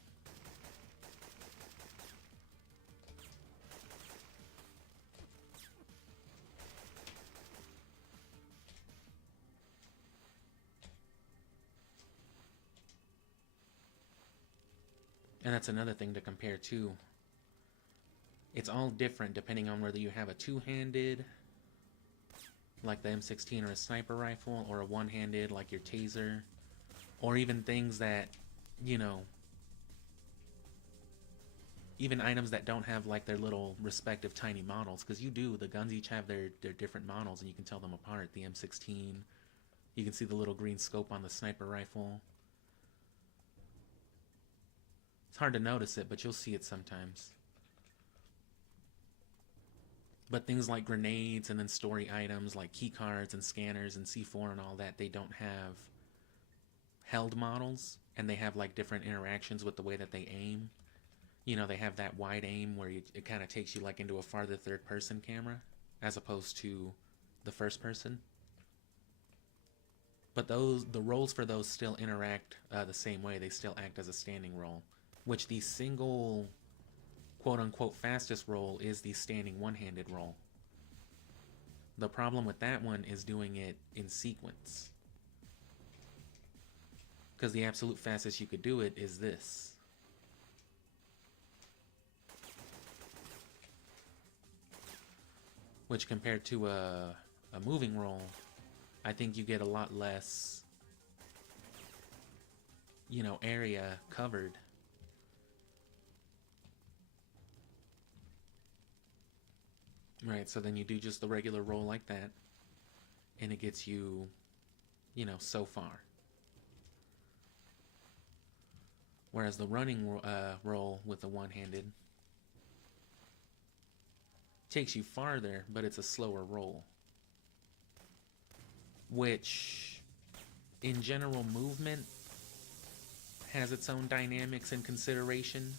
And that's another thing to compare too. It's all different depending on whether you have a two-handed, like the M16 or a sniper rifle, or a one-handed like your taser, or even things that, you know, even items that don't have like their little respective tiny models, because you do, the guns each have their different models and you can tell them apart. The M16, you can see the little green scope on the sniper rifle. It's hard to notice it, but you'll see it sometimes. But things like grenades and then story items like key cards and scanners and C4 and all that, they don't have held models, and they have like different interactions with the way that they aim. You know, they have that wide aim where it kind of takes you like into a farther third person camera as opposed to the first person. But the roles for those still interact the same way. They still act as a standing role, which the single quote-unquote fastest roll is the standing one-handed roll. The problem with that one is doing it in sequence, because the absolute fastest you could do it is this. Which compared to a moving roll, I think you get a lot less, you know, area covered. Right, so then you do just the regular roll like that, and it gets you, you know, so far. Whereas the running roll with the one-handed takes you farther, but it's a slower roll. Which, in general movement, has its own dynamics and consideration.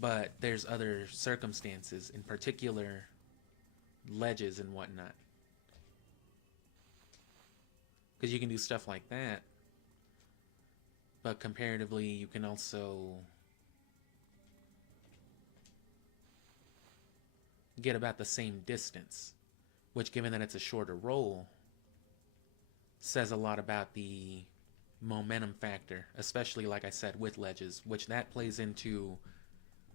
But there's other circumstances, in particular ledges and whatnot. Because you can do stuff like that, but comparatively you can also get about the same distance, which, given that it's a shorter roll, says a lot about the momentum factor, especially, like I said, with ledges, which that plays into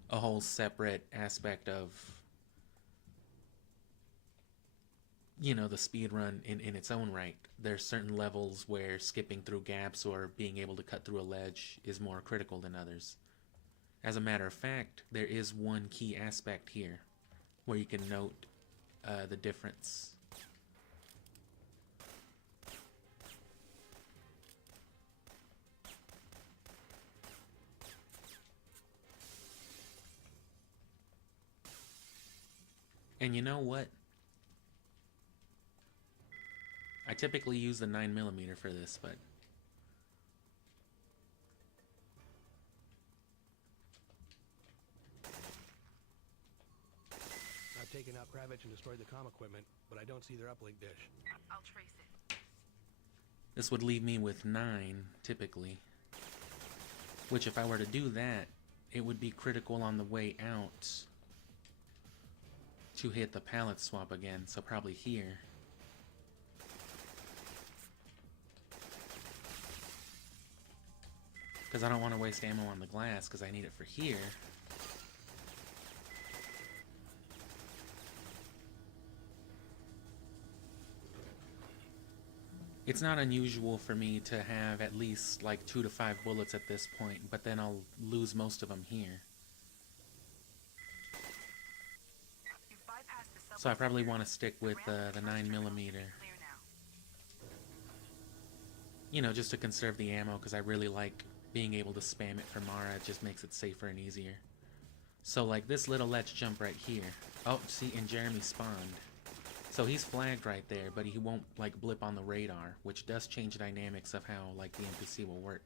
a whole separate aspect of, you know, the speed run in its own right. There's certain levels where skipping through gaps or being able to cut through a ledge is more critical than others. As a matter of fact, there is one key aspect here where you can note the difference. And you know what? I typically use the 9mm for this, but I've taken out Kravitz and destroyed the comm equipment, but I don't see their uplink dish. I'll trace it. this would leave me with 9, typically. Which, if I were to do that, it would be critical on the way out to hit the pallet swap again, so probably here. Because I don't want to waste ammo on the glass, because I need it for here. It's not unusual for me to have at least like 2 to 5 bullets at this point, but then I'll lose most of them here. You've bypassed the subway So I probably security. want to stick with the 9mm. Clear now. You know, just to conserve the ammo, because I really like being able to spam it for Mara. It just makes it safer and easier. So like this little let's jump right here. Oh, see, and Jeremy spawned. So he's flagged right there, but he won't like blip on the radar, which does change dynamics of how like the NPC will work.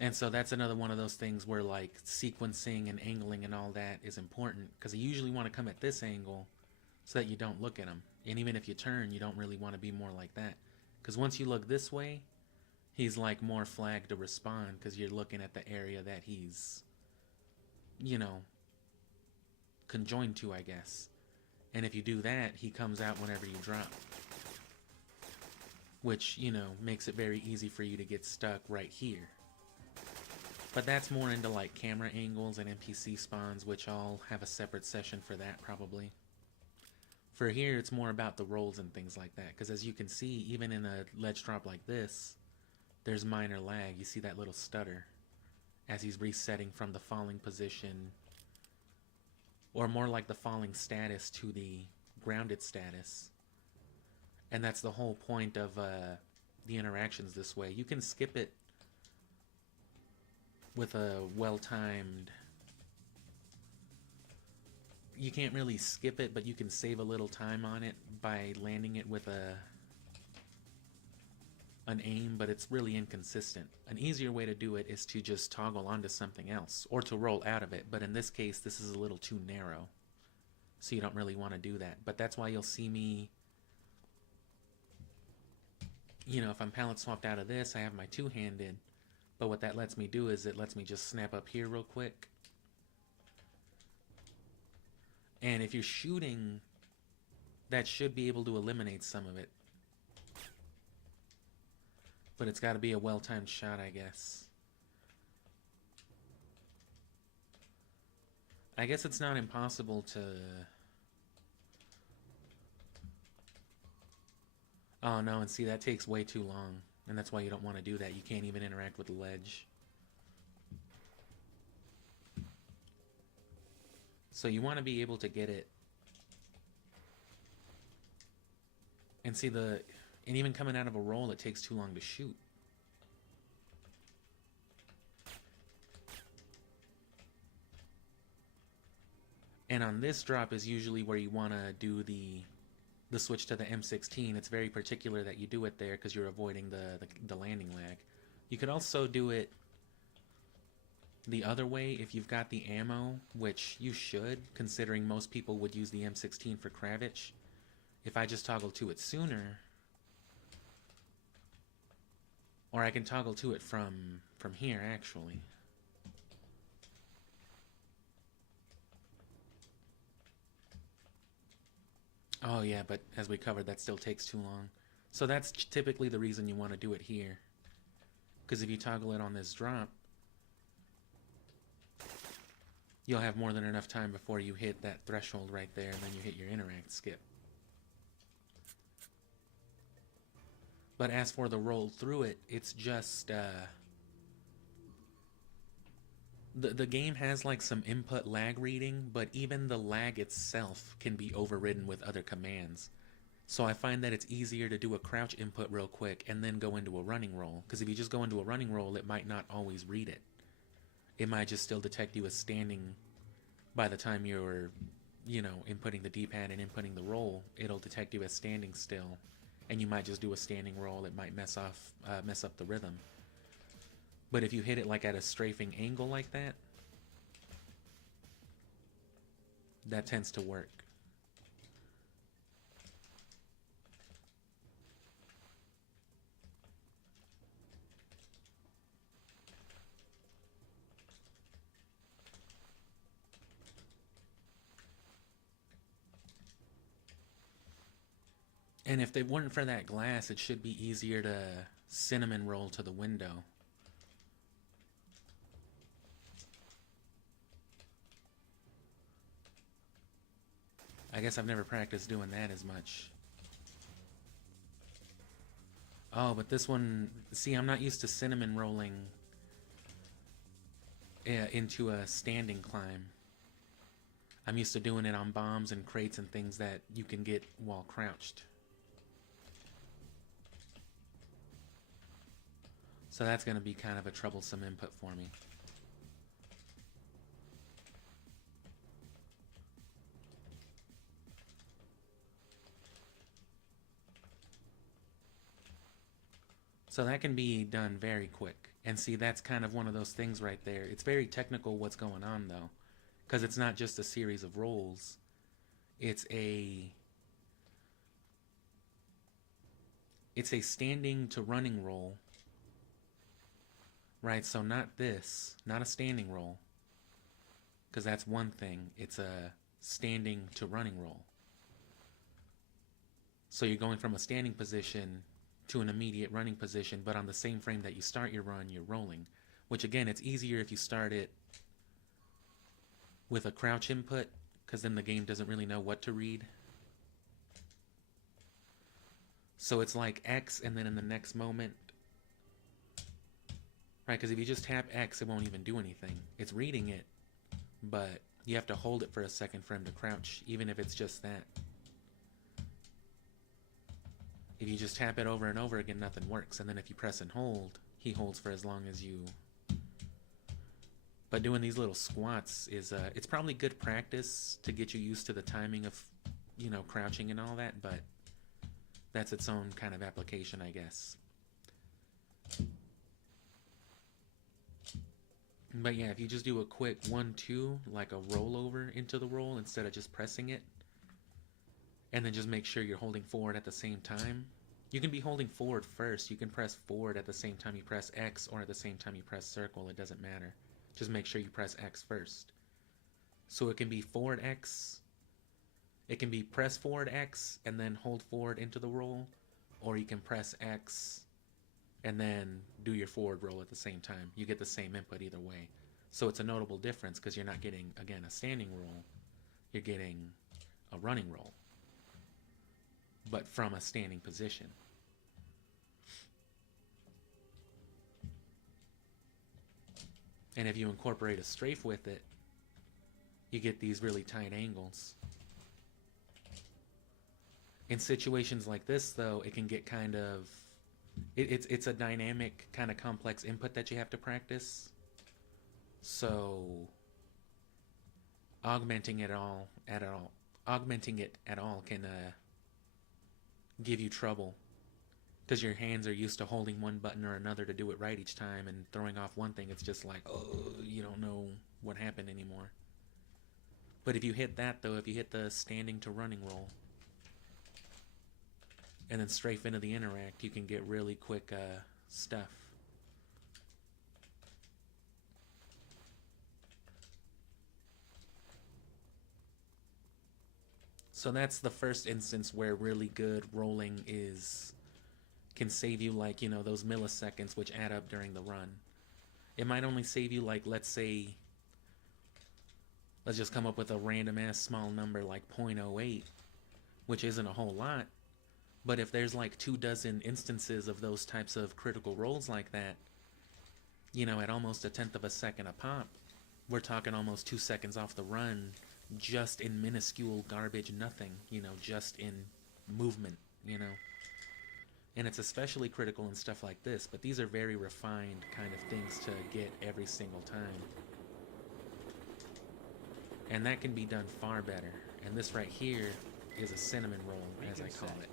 And so that's another one of those things where like sequencing and angling and all that is important, because you usually want to come at this angle so that you don't look at him. And even if you turn, you don't really want to be more like that, because once you look this way, he's like more flagged to respond, because you're looking at the area that he's, you know, conjoined to, I guess. And if you do that, he comes out whenever you drop. Which, you know, makes it very easy for you to get stuck right here. But that's more into like camera angles and NPC spawns, which I'll have a separate session for that probably. For here, it's more about the rolls and things like that, because as you can see, even in a ledge drop like this, there's minor lag. You see that little stutter as he's resetting from the falling position, or more like the falling status to the grounded status. And that's the whole point of the interactions this way. You can skip it with a well-timed... You can't really skip it, but you can save a little time on it by landing it with an aim, but it's really inconsistent. An easier way to do it is to just toggle onto something else, or to roll out of it, but in this case, this is a little too narrow, so you don't really want to do that. But that's why you'll see me, you know, if I'm palette swapped out of this, I have my two-handed, but what that lets me do is it lets me just snap up here real quick. And if you're shooting, that should be able to eliminate some of it. But it's got to be a well-timed shot, I guess. I guess it's not impossible to... Oh no, and see, that takes way too long. And that's why you don't want to do that. You can't even interact with the ledge. So you want to be able to get it. And see and even coming out of a roll, it takes too long to shoot. And on this drop is usually where you want to do the switch to the M16. It's very particular that you do it there because you're avoiding the landing lag. You could also do it the other way if you've got the ammo, which you should, considering most people would use the M16 for Kravich. If I just toggle to it sooner, or I can toggle to it from here actually. Oh yeah, but as we covered, that still takes too long. So that's typically the reason you want to do it here. Because if you toggle it on this drop, you'll have more than enough time before you hit that threshold right there, and then you hit your interact skip. But as for the roll through it, it's just... The game has like some input lag reading, but even the lag itself can be overridden with other commands. So I find that it's easier to do a crouch input real quick and then go into a running roll. Because if you just go into a running roll, it might not always read it. It might just still detect you as standing by the time you're, you know, inputting the D-pad and inputting the roll. It'll detect you as standing still, and you might just do a standing roll. It might mess up the rhythm. But if you hit it like at a strafing angle like that, that tends to work. And if they weren't for that glass, it should be easier to cinnamon roll to the window. I guess I've never practiced doing that as much. Oh, but this one... See, I'm not used to cinnamon rolling into a standing climb. I'm used to doing it on bombs and crates and things that you can get while crouched. So that's going to be kind of a troublesome input for me. So that can be done very quick. And see, that's kind of one of those things right there. It's very technical what's going on though. Because it's not just a series of rolls. It's a standing to running roll. Right, so not this. Not a standing roll. Because that's one thing. It's a standing to running roll. So you're going from a standing position to an immediate running position, but on the same frame that you start your run, you're rolling. which again, it's easier if you start it with a crouch input, because then the game doesn't really know what to read. So it's like X, and then in the next moment, right, because if you just tap X, it won't even do anything. It's reading it, but you have to hold it for a second for him to crouch, even if it's just that. If you just tap it over and over again, nothing works. And then if you press and hold, he holds for as long as you... But doing these little squats is, it's probably good practice to get you used to the timing of, you know, crouching and all that, but that's its own kind of application, I guess. But yeah, if you just do a quick 1-2, like a rollover into the roll instead of just pressing it, and then just make sure you're holding forward at the same time. You can be holding forward first. You can press forward at the same time you press X, or at the same time you press circle. It doesn't matter. Just make sure you press X first. So it can be forward X, it can be press forward X and then hold forward into the roll, or you can press X and then do your forward roll at the same time. You get the same input either way. So it's a notable difference because you're not getting, again, a standing roll. You're getting a running roll, but from a standing position. And if you incorporate a strafe with it, you get these really tight angles. In situations like this, though, it can get kind of... It's a dynamic, kind of complex input that you have to practice. So augmenting it at all can give you trouble, because your hands are used to holding one button or another to do it right each time, and throwing off one thing, it's just like, oh, you don't know what happened anymore. But if you hit that, though, if you hit the standing to running roll, and then strafe into the interact, you can get really quick stuff. So that's the first instance where really good rolling can save you, like, you know, those milliseconds which add up during the run. It might only save you, like, let's say, let's just come up with a random ass small number like 0.08, which isn't a whole lot. But if there's like 24 instances of those types of critical rolls like that, you know, at almost 1/10 of a second a pop, we're talking almost 2 seconds off the run, just in minuscule garbage nothing, you know, just in movement, you know. And it's especially critical in stuff like this, but these are very refined kind of things to get every single time. And that can be done far better. And this right here is a cinnamon roll, as I call it,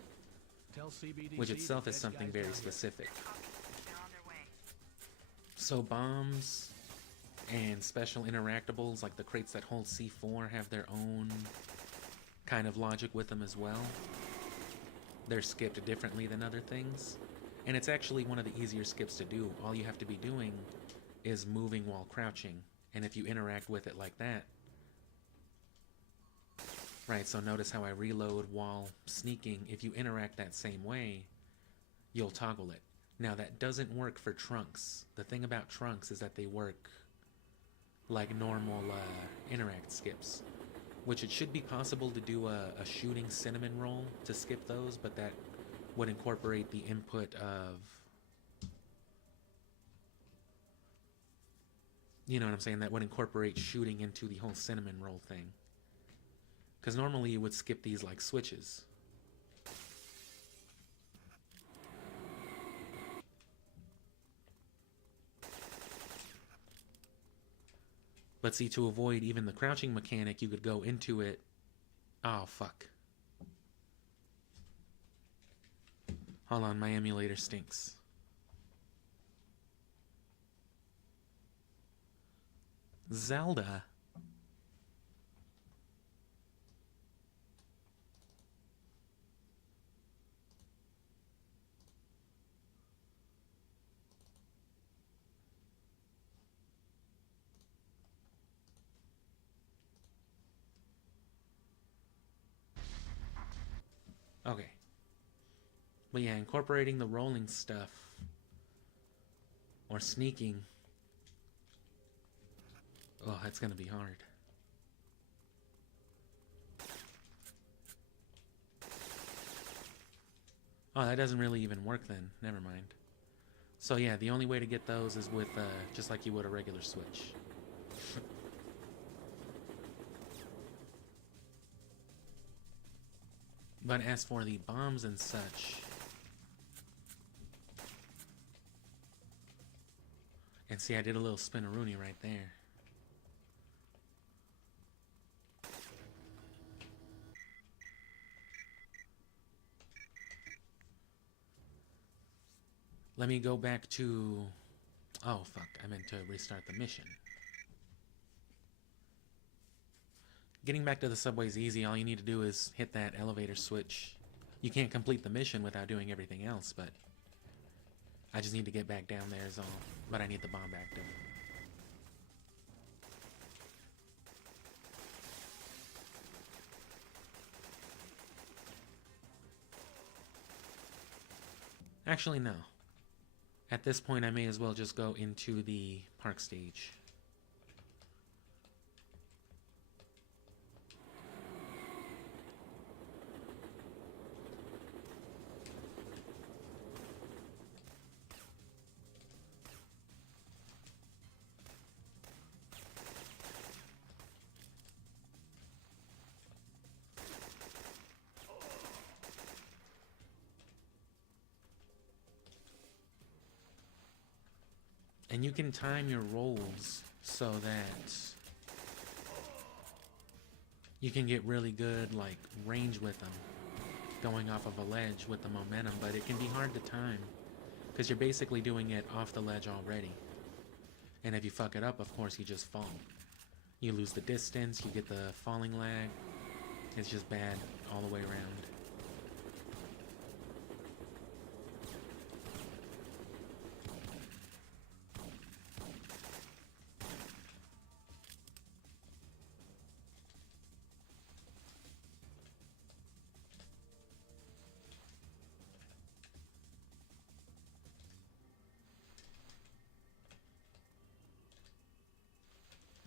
which itself is something very specific. They're on their way. So bombs and special interactables, like the crates that hold C4, have their own kind of logic with them as well. They're skipped differently than other things. And it's actually one of the easier skips to do. All you have to be doing is moving while crouching. And if you interact with it like that, right, so notice how I reload while sneaking. If you interact that same way, you'll toggle it. Now that doesn't work for trunks. The thing about trunks is that they work like normal interact skips, which it should be possible to do a shooting cinnamon roll to skip those, but that would incorporate the input of, you know what I'm saying, that would incorporate shooting into the whole cinnamon roll thing. Because normally you would skip these like switches. But see, to avoid even the crouching mechanic, you could go into it. Oh, fuck. Hold on, my emulator stinks. Zelda. Okay. But yeah, incorporating the rolling stuff, or sneaking, Oh, that's gonna be hard. Oh, that doesn't really even work then. Never mind. So yeah, the only way to get those is with, just like you would a regular switch. But as for the bombs and such... And see, I did a little spinaroonie right there. Let me go back to... Oh, fuck. I meant to restart the mission. Getting back to the subway's easy. All you need to do is hit that elevator switch. You can't complete the mission without doing everything else, but... I just need to get back down there is all. But I need the bomb back done. Actually, no. At this point, I may as well just go into the park stage. And you can time your rolls so that you can get really good, like, range with them, going off of a ledge with the momentum, but it can be hard to time, because you're basically doing it off the ledge already. And if you fuck it up, of course, you just fall. You lose the distance, you get the falling lag. It's just bad all the way around.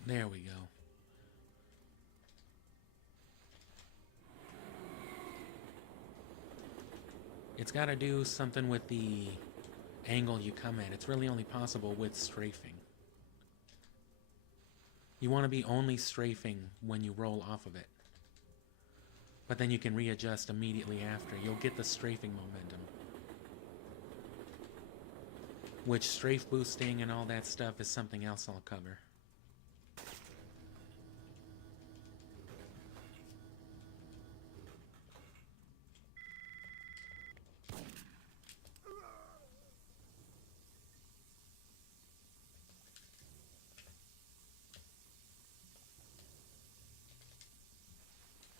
There we go. It's got to do something with the angle you come at. It's really only possible with strafing. You want to be only strafing when you roll off of it. But then you can readjust immediately after. You'll get the strafing momentum. Which strafe boosting and all that stuff is something else I'll cover.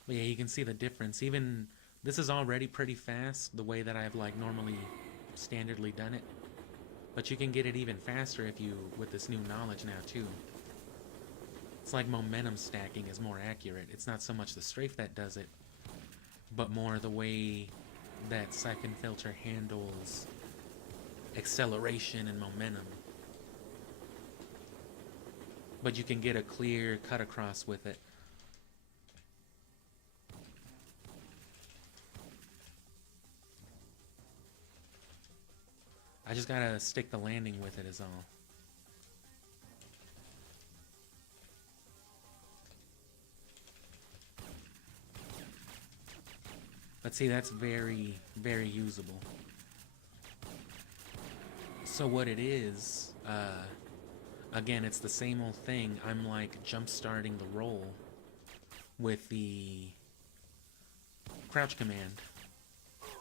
But yeah, you can see the difference. Even, this is already pretty fast, the way that I've like normally standardly done it. But you can get it even faster if you, with this new knowledge now too. It's like momentum stacking is more accurate. It's not so much the strafe that does it, but more the way that Syphonfilter handles acceleration and momentum. But you can get a clear cut across with it. I just gotta stick the landing with it is all. But see, that's very, very usable. So what it is, again, it's the same old thing. I'm like jump starting the roll with the crouch command,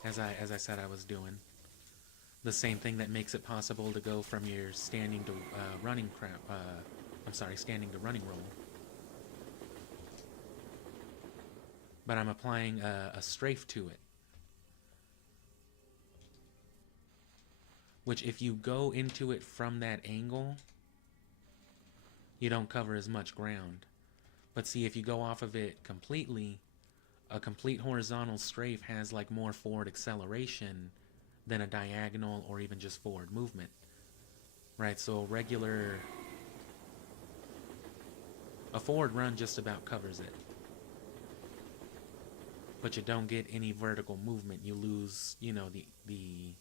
as I said I was doing. The same thing that makes it possible to go from your standing to running standing to running roll. But I'm applying a strafe to it. Which if you go into it from that angle, you don't cover as much ground. But see, if you go off of it completely, a complete horizontal strafe has like more forward acceleration than a diagonal or even just forward movement. Right, so A forward run just about covers it. But you don't get any vertical movement. You lose, you know, the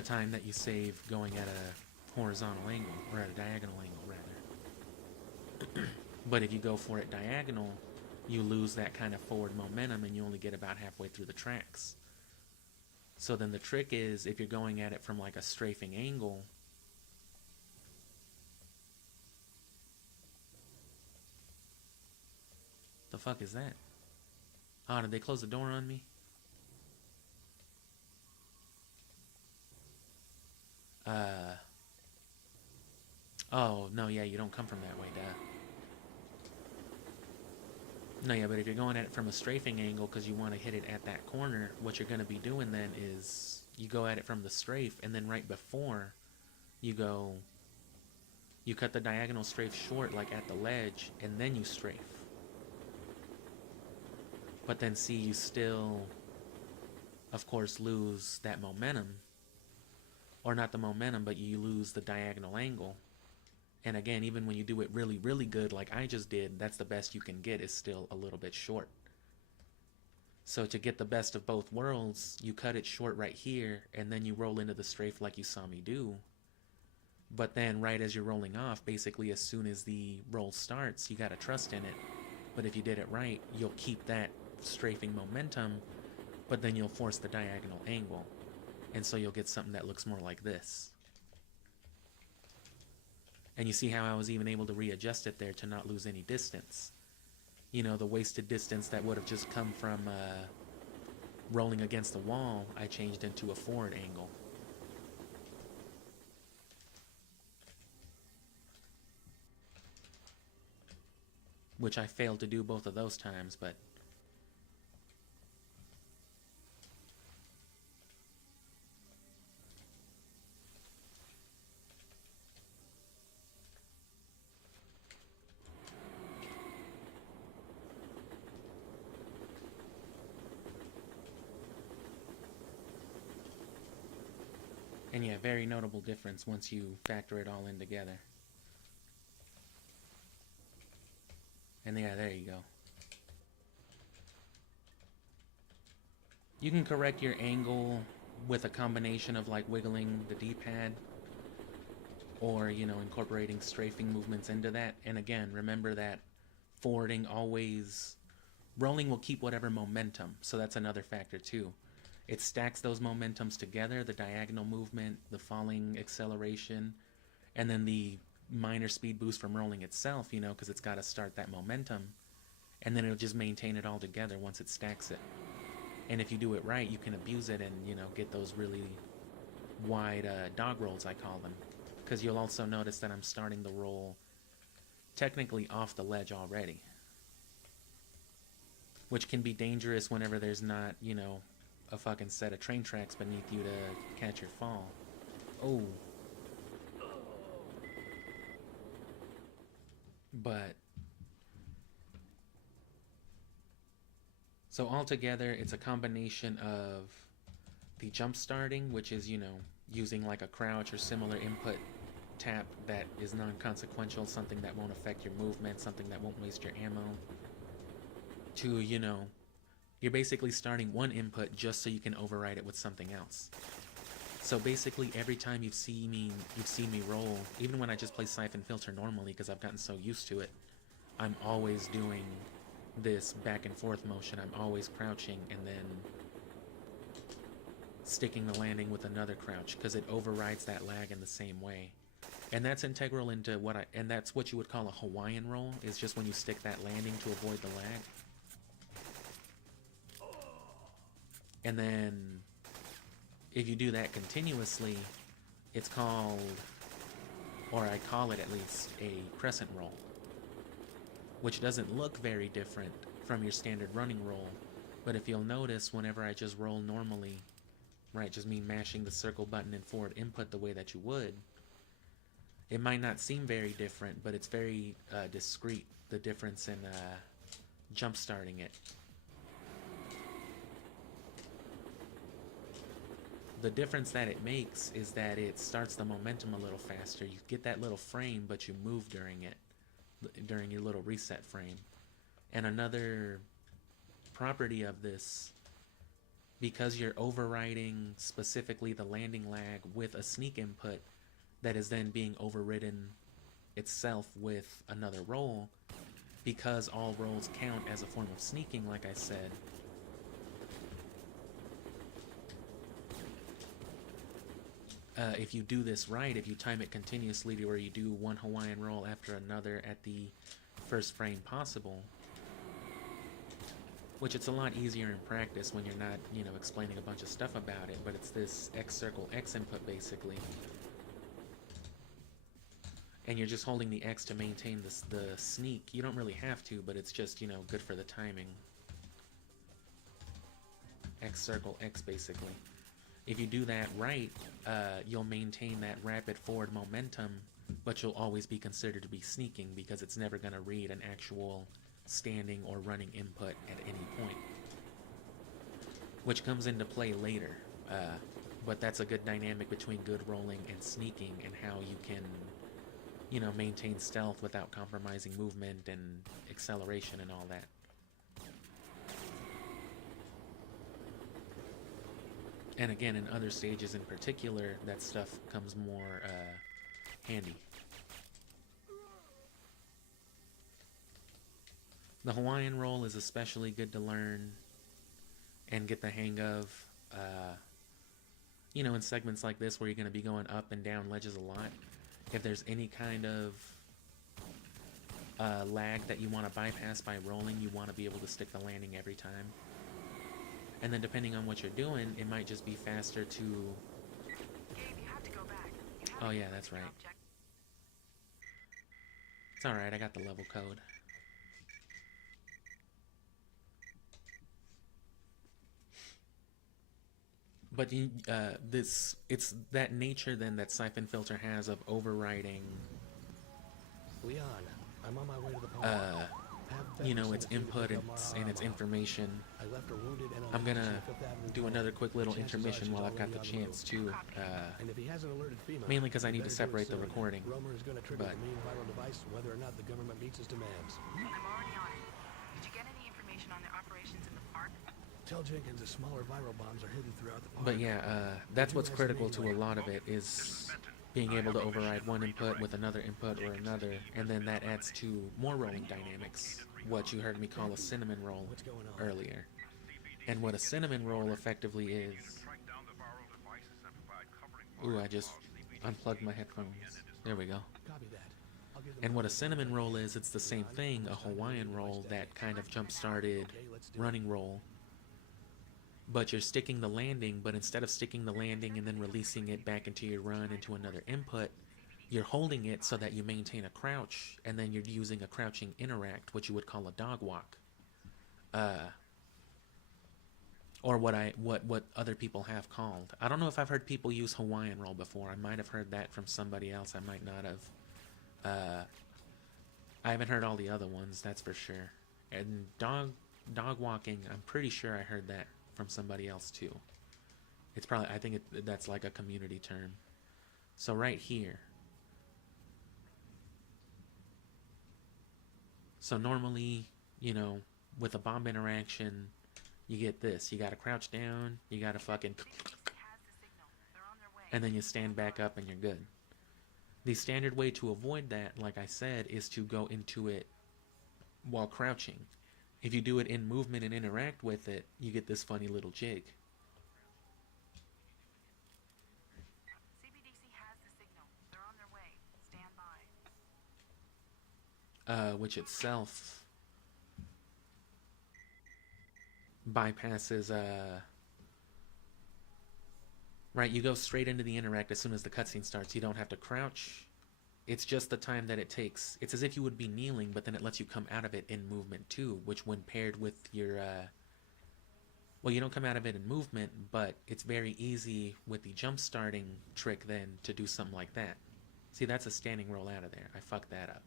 time that you save going at a horizontal angle, or at a diagonal angle, rather. But if you go for it diagonal, you lose that kind of forward momentum, and you only get about halfway through the tracks. So then the trick is, if you're going at it from like a strafing angle, the fuck is that? Oh, did they close the door on me? Oh, no, yeah, you don't come from that way, duh. No, yeah, but if you're going at it from a strafing angle because you want to hit it at that corner, what you're going to be doing then is you go at it from the strafe, and then right before you cut the diagonal strafe short, like at the ledge, and then you strafe. But then see, you still, of course, lose that momentum. Or not the momentum, but you lose the diagonal angle. And again, even when you do it really, really good, like I just did, that's the best you can get, is still a little bit short. So to get the best of both worlds, you cut it short right here, and then you roll into the strafe like you saw me do. But then right as you're rolling off, basically as soon as the roll starts, you gotta trust in it. But if you did it right, you'll keep that strafing momentum, but then you'll force the diagonal angle. And so you'll get something that looks more like this. And you see how I was even able to readjust it there to not lose any distance. You know, the wasted distance that would have just come from rolling against the wall, I changed into a forward angle. Which I failed to do both of those times, but... And yeah, very notable difference once you factor it all in together. And yeah, there you go. You can correct your angle with a combination of like wiggling the D-pad, or, you know, incorporating strafing movements into that. And again, remember that forwarding always... Rolling will keep whatever momentum, so that's another factor too. It stacks those momentums together, the diagonal movement, the falling acceleration, and then the minor speed boost from rolling itself, you know, because it's got to start that momentum, and then it'll just maintain it all together once it stacks it. And if you do it right, you can abuse it and, you know, get those really wide dog rolls, I call them. Because you'll also notice that I'm starting the roll technically off the ledge already. Which can be dangerous whenever there's not, you know, a fucking set of train tracks beneath you to catch your fall. Oh. But... So altogether, it's a combination of the jump starting, which is, you know, using like a crouch or similar input tap that is non-consequential, something that won't affect your movement, something that won't waste your ammo, to, you know, you're basically starting one input just so you can override it with something else. So basically every time you've seen me roll, even when I just play Syphonfilter normally because I've gotten so used to it, I'm always doing this back and forth motion. I'm always crouching and then sticking the landing with another crouch because it overrides that lag in the same way. And that's integral into and that's what you would call a Hawaiian roll, is just when you stick that landing to avoid the lag. And then if you do that continuously, it's called, or I call it at least, a crescent roll, which doesn't look very different from your standard running roll. But if you'll notice, whenever I just roll normally, right, just me mashing the circle button and forward input the way that you would, it might not seem very different, but it's very discrete, the difference in jump starting it. The difference that it makes is that it starts the momentum a little faster. You get that little frame, but you move during it. during your little reset frame. And another property of this, because you're overriding specifically the landing lag with a sneak input that is then being overridden itself with another roll, because all rolls count as a form of sneaking, like I said, if you do this right, if you time it continuously to where you do one Hawaiian roll after another at the first frame possible, which it's a lot easier in practice when you're not, you know, explaining a bunch of stuff about it, but it's this X circle X input basically. And you're just holding the X to maintain the sneak. You don't really have to, but it's just, you know, good for the timing. X circle X basically. If you do that right, you'll maintain that rapid forward momentum, but you'll always be considered to be sneaking because it's never going to read an actual standing or running input at any point, which comes into play later. But that's a good dynamic between good rolling and sneaking, and how you can, you know, maintain stealth without compromising movement and acceleration and all that. And again, in other stages in particular, that stuff comes more handy. The Hawaiian roll is especially good to learn and get the hang of, you know, in segments like this where you're going to be going up and down ledges a lot. If there's any kind of lag that you want to bypass by rolling, you want to be able to stick the landing every time. And then depending on what you're doing, it might just be faster to... Gabe, you have to go back. Oh yeah, that's right. It's alright, I got the level code. But it's that nature then that Syphonfilter has of overriding, Leon, I'm on my way to the pond. you know, its input and its information. I left her wounded and I'm gonna unconscious on Fifth Avenue do Road. another quick little Chances are intermission she's while I've got the already on the chance move. to, And if he hasn't alerted FEMA, mainly because I he need to better do it separate the soon. recording. Romer is going to trigger But- the main viral device whether or not the government meets his demands. I'm already on it. Did you get any information on their operations in the park? Tell Jenkins that smaller viral bombs are hidden throughout the park. But yeah, that's what's critical to a lot of it, is being able to override one input with another input or another, and then that adds to more rolling dynamics, what you heard me call a cinnamon roll earlier. And what a cinnamon roll effectively is... Ooh, I just unplugged my headphones. There we go. Copy that. I'll give them And what a cinnamon roll is, it's the same thing, a Hawaiian roll that kind of jump-started running roll. But you're sticking the landing, but instead of sticking the landing and then releasing it back into your run into another input, you're holding it so that you maintain a crouch, and then you're using a crouching interact, what you would call a dog walk. Or what other people have called. I don't know if I've heard people use Hawaiian roll before. I might have heard that from somebody else. I might not have. I haven't heard all the other ones, that's for sure. And dog walking, I'm pretty sure I heard that from somebody else too. It's probably, I think that's like a community term. So right here. So normally, you know, with a bomb interaction, you get this. You gotta crouch down, you gotta fucking... and then you stand back up and you're good. The standard way to avoid that, like I said, is to go into it while crouching. If you do it in movement and interact with it, you get this funny little jig. CBDC has the signal. They're on their way. Stand by. Which itself bypasses, right, you go straight into the interact as soon as the cutscene starts. You don't have to crouch. It's just the time that it takes. It's as if you would be kneeling, but then it lets you come out of it in movement too, which when paired with your, well, you don't come out of it in movement, but it's very easy with the jump starting trick then to do something like that. See, that's a standing roll out of there. I fucked that up.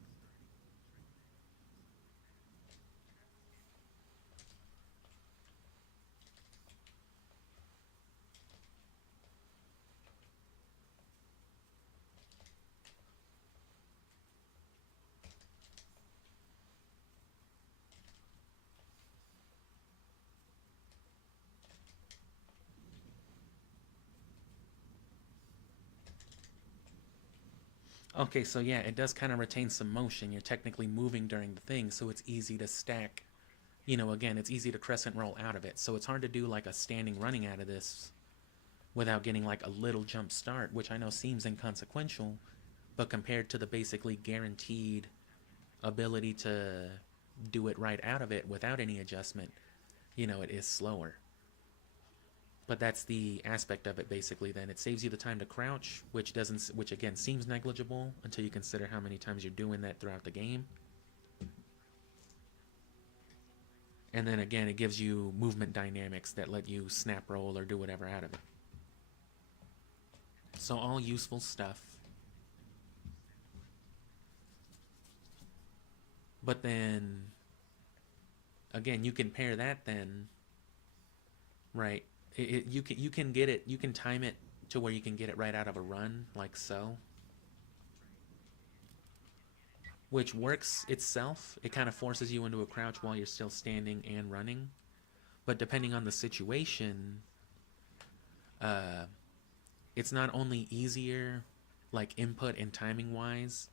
Okay, so yeah, it does kind of retain some motion. You're technically moving during the thing, so it's easy to stack. You know, again, it's easy to crescent roll out of it. So it's hard to do like a standing running out of this without getting like a little jump start, which I know seems inconsequential, but compared to the basically guaranteed ability to do it right out of it without any adjustment, you know, it is slower. But that's the aspect of it basically then. It saves you the time to crouch, which again seems negligible until you consider how many times you're doing that throughout the game. And then again, it gives you movement dynamics that let you snap roll or do whatever out of it. So all useful stuff. But then, again, you can pair that then, right? You can get it, you can time it to where you can get it right out of a run, like so. Which works itself. It kind of forces you into a crouch while you're still standing and running. But depending on the situation, it's not only easier, like input and timing wise,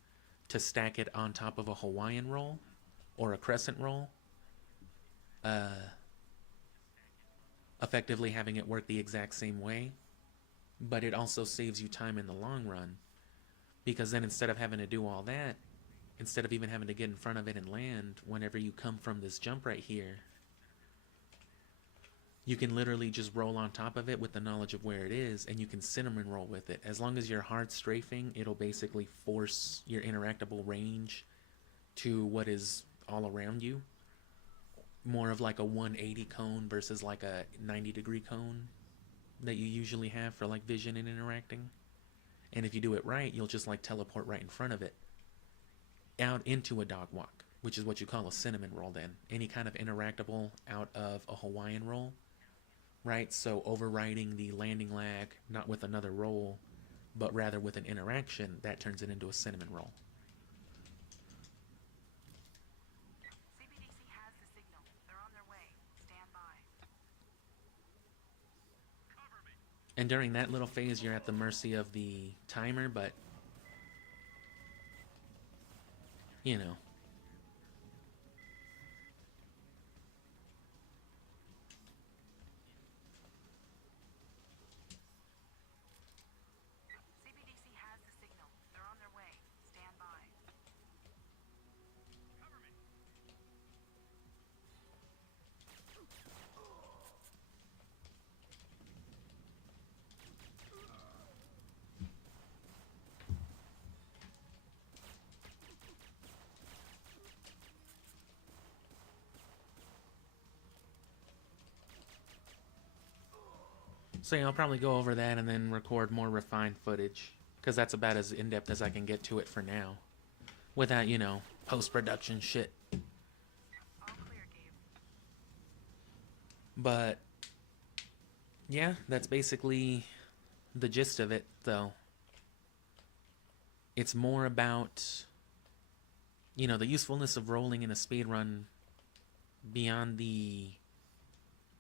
to stack it on top of a Hawaiian roll or a crescent roll, effectively having it work the exact same way, but it also saves you time in the long run, because then instead of having to do all that, instead of even having to get in front of it and land, whenever you come from this jump right here, you can literally just roll on top of it with the knowledge of where it is, and you can cinnamon roll with it. As long as you're hard strafing, it'll basically force your interactable range to what is all around you. More of like a 180 cone versus like a 90-degree cone that you usually have for like vision and interacting. And if you do it right, you'll just like teleport right in front of it out into a dog walk, which is what you call a cinnamon roll then. Any kind of interactable out of a Hawaiian roll, right? So overriding the landing lag, not with another roll, but rather with an interaction, that turns it into a cinnamon roll. CBDC has the signal. They're on their way. Stand by. And during that little phase, you're at the mercy of the timer, but, you know. CBDC has the signal. They're on their way. Stand by. So yeah, I'll probably go over that and then record more refined footage, because that's about as in-depth as I can get to it for now, without, you know, post-production shit. All clear, Gabe. But yeah, that's basically the gist of it, though. It's more about, you know, the usefulness of rolling in a speedrun beyond the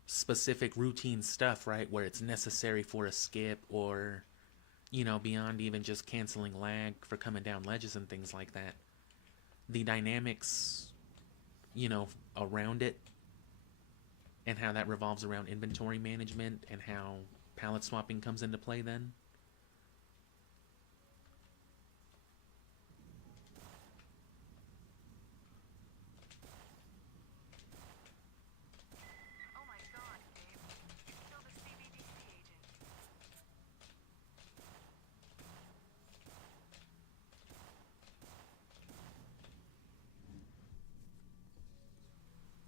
specific routine stuff, right, where it's necessary for a skip, or, you know, beyond even just canceling lag for coming down ledges and things like that. The dynamics, you know, around it, and how that revolves around inventory management, and how palette swapping comes into play then. Oh my god, Gabe. You killed a CBDC agent.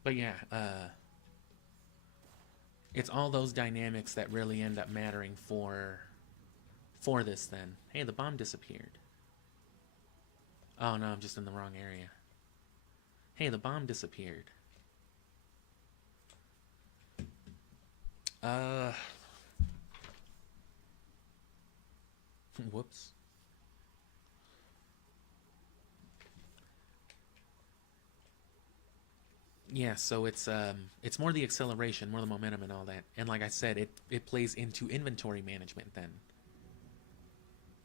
But yeah, it's all those dynamics that really end up mattering for this then. Hey, the bomb disappeared. Oh no, I'm just in the wrong area. Hey, the bomb disappeared. Whoops. Yeah, so it's more the acceleration, more the momentum and all that. And like I said, it plays into inventory management then.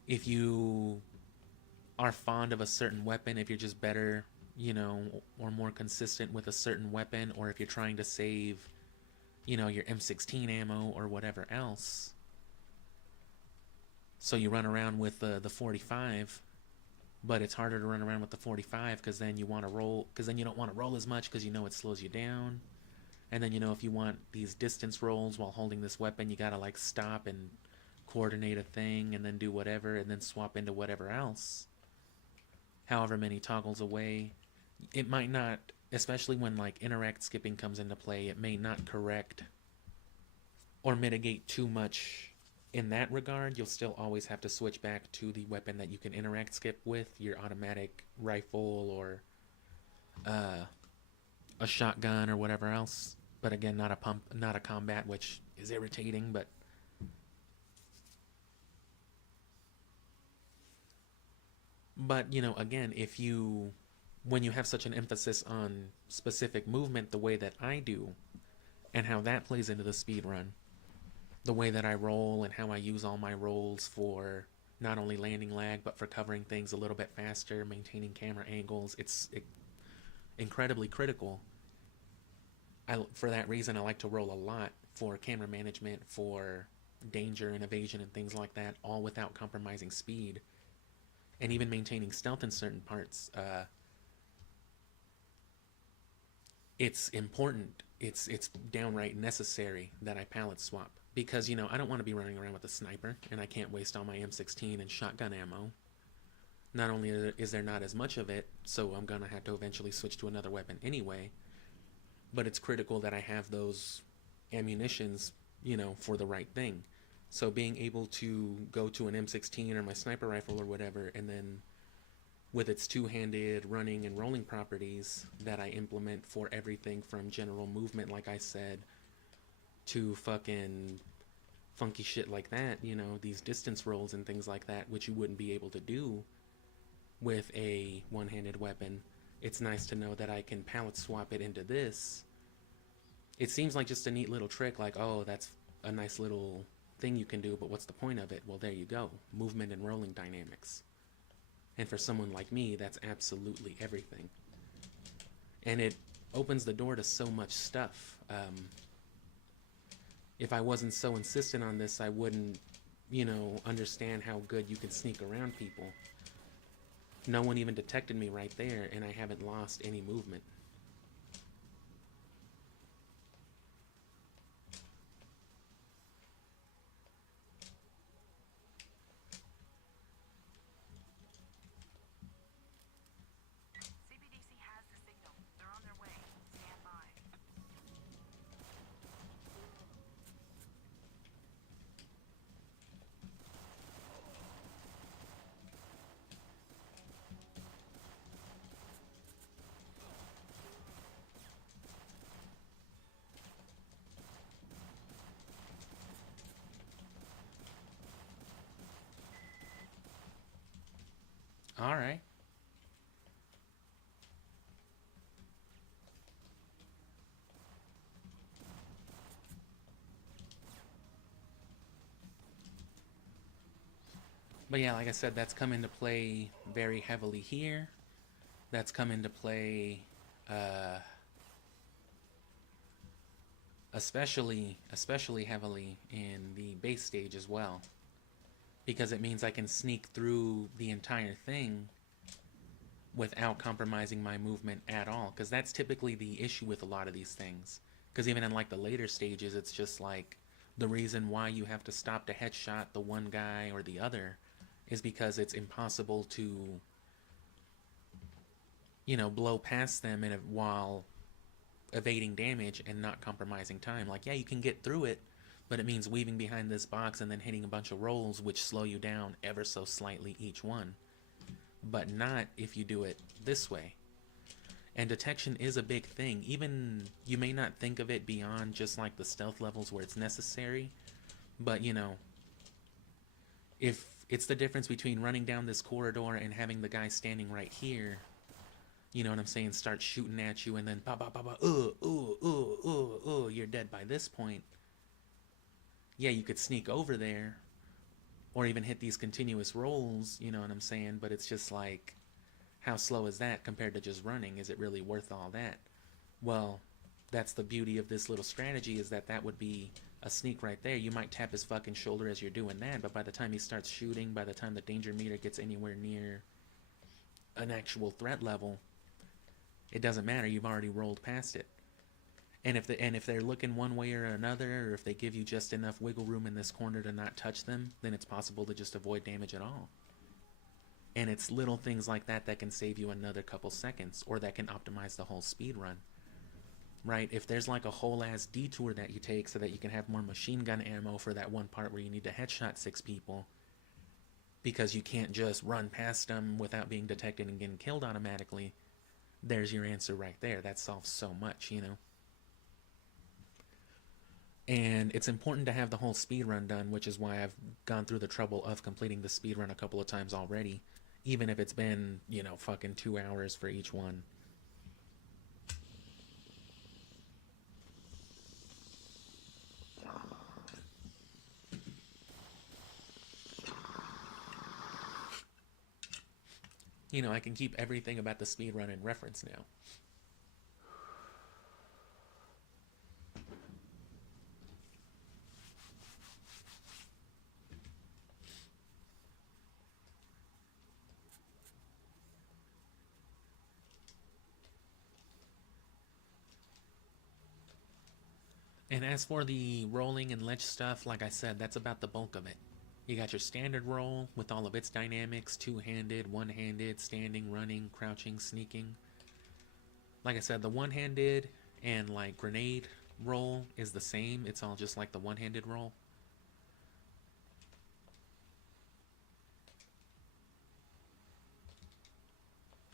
If you are fond of a certain weapon, if you're just better, you know, or more consistent with a certain weapon, or if you're trying to save, you know, your M16 ammo or whatever else. So you run around with the 45, but it's harder to run around with the 45 because then you want to roll, because then you don't want to roll as much because you know it slows you down. And then, you know, if you want these distance rolls while holding this weapon, you gotta like stop and coordinate a thing and then do whatever and then swap into whatever else. However many toggles away. It might not, especially when like interact skipping comes into play, it may not correct or mitigate too much in that regard. You'll still always have to switch back to the weapon that you can interact skip with, your automatic rifle or a shotgun or whatever else. But again, not a combat, which is irritating, but you know, again, when you have such an emphasis on specific movement the way that I do, and how that plays into the speed run, the way that I roll and how I use all my rolls for not only landing lag, but for covering things a little bit faster, maintaining camera angles, it's incredibly critical. For that reason, I like to roll a lot for camera management, for danger and evasion and things like that, all without compromising speed. And even maintaining stealth in certain parts. It's important. It's downright necessary that I palette swap. Because, you know, I don't want to be running around with a sniper, and I can't waste all my M16 and shotgun ammo. Not only is there not as much of it, so I'm going to have to eventually switch to another weapon anyway, but it's critical that I have those ammunitions, you know, for the right thing. So being able to go to an M16 or my sniper rifle or whatever, and then with its two-handed running and rolling properties that I implement for everything from general movement, like I said, to fucking funky shit like that, you know, these distance rolls and things like that, which you wouldn't be able to do with a one-handed weapon. It's nice to know that I can palette swap it into this. It seems like just a neat little trick, like, oh, that's a nice little thing you can do, but what's the point of it? Well, there you go. Movement and rolling dynamics. And for someone like me, that's absolutely everything. And it opens the door to so much stuff. If I wasn't so insistent on this, I wouldn't, you know, understand how good you can sneak around people. No one even detected me right there, and I haven't lost any movement. CBDC has the signal. They're on their way. Stand by. All right. But yeah, like I said, that's come into play very heavily here. That's come into play especially heavily in the base stage as well. Because it means I can sneak through the entire thing without compromising my movement at all. Because that's typically the issue with a lot of these things. Because even in like the later stages, it's just like the reason why you have to stop to headshot the one guy or the other is because it's impossible to, you know, blow past them while evading damage and not compromising time. Like, yeah, you can get through it, but it means weaving behind this box and then hitting a bunch of rolls which slow you down ever so slightly each one. But not if you do it this way. And detection is a big thing. Even, you may not think of it beyond just like the stealth levels where it's necessary, but you know, if it's the difference between running down this corridor and having the guy standing right here, you know what I'm saying, start shooting at you and then you're dead by this point. Yeah, you could sneak over there, or even hit these continuous rolls, you know what I'm saying? But it's just like, how slow is that compared to just running? Is it really worth all that? Well, that's the beauty of this little strategy, is that that would be a sneak right there. You might tap his fucking shoulder as you're doing that, but by the time he starts shooting, by the time the danger meter gets anywhere near an actual threat level, it doesn't matter. You've already rolled past it. And if they're looking one way or another, or if they give you just enough wiggle room in this corner to not touch them, then it's possible to just avoid damage at all. And it's little things like that that can save you another couple seconds, or that can optimize the whole speed run. Right? If there's like a whole ass detour that you take so that you can have more machine gun ammo for that one part where you need to headshot 6 people, because you can't just run past them without being detected and getting killed automatically, there's your answer right there. That solves so much, you know? And it's important to have the whole speedrun done, which is why I've gone through the trouble of completing the speedrun a couple of times already, even if it's been, you know, fucking 2 hours for each one. You know, I can keep everything about the speedrun in reference now. And as for the rolling and ledge stuff, like I said, that's about the bulk of it. You got your standard roll with all of its dynamics, two-handed, one-handed, standing, running, crouching, sneaking. Like I said, the one-handed and like grenade roll is the same. It's all just like the one-handed roll.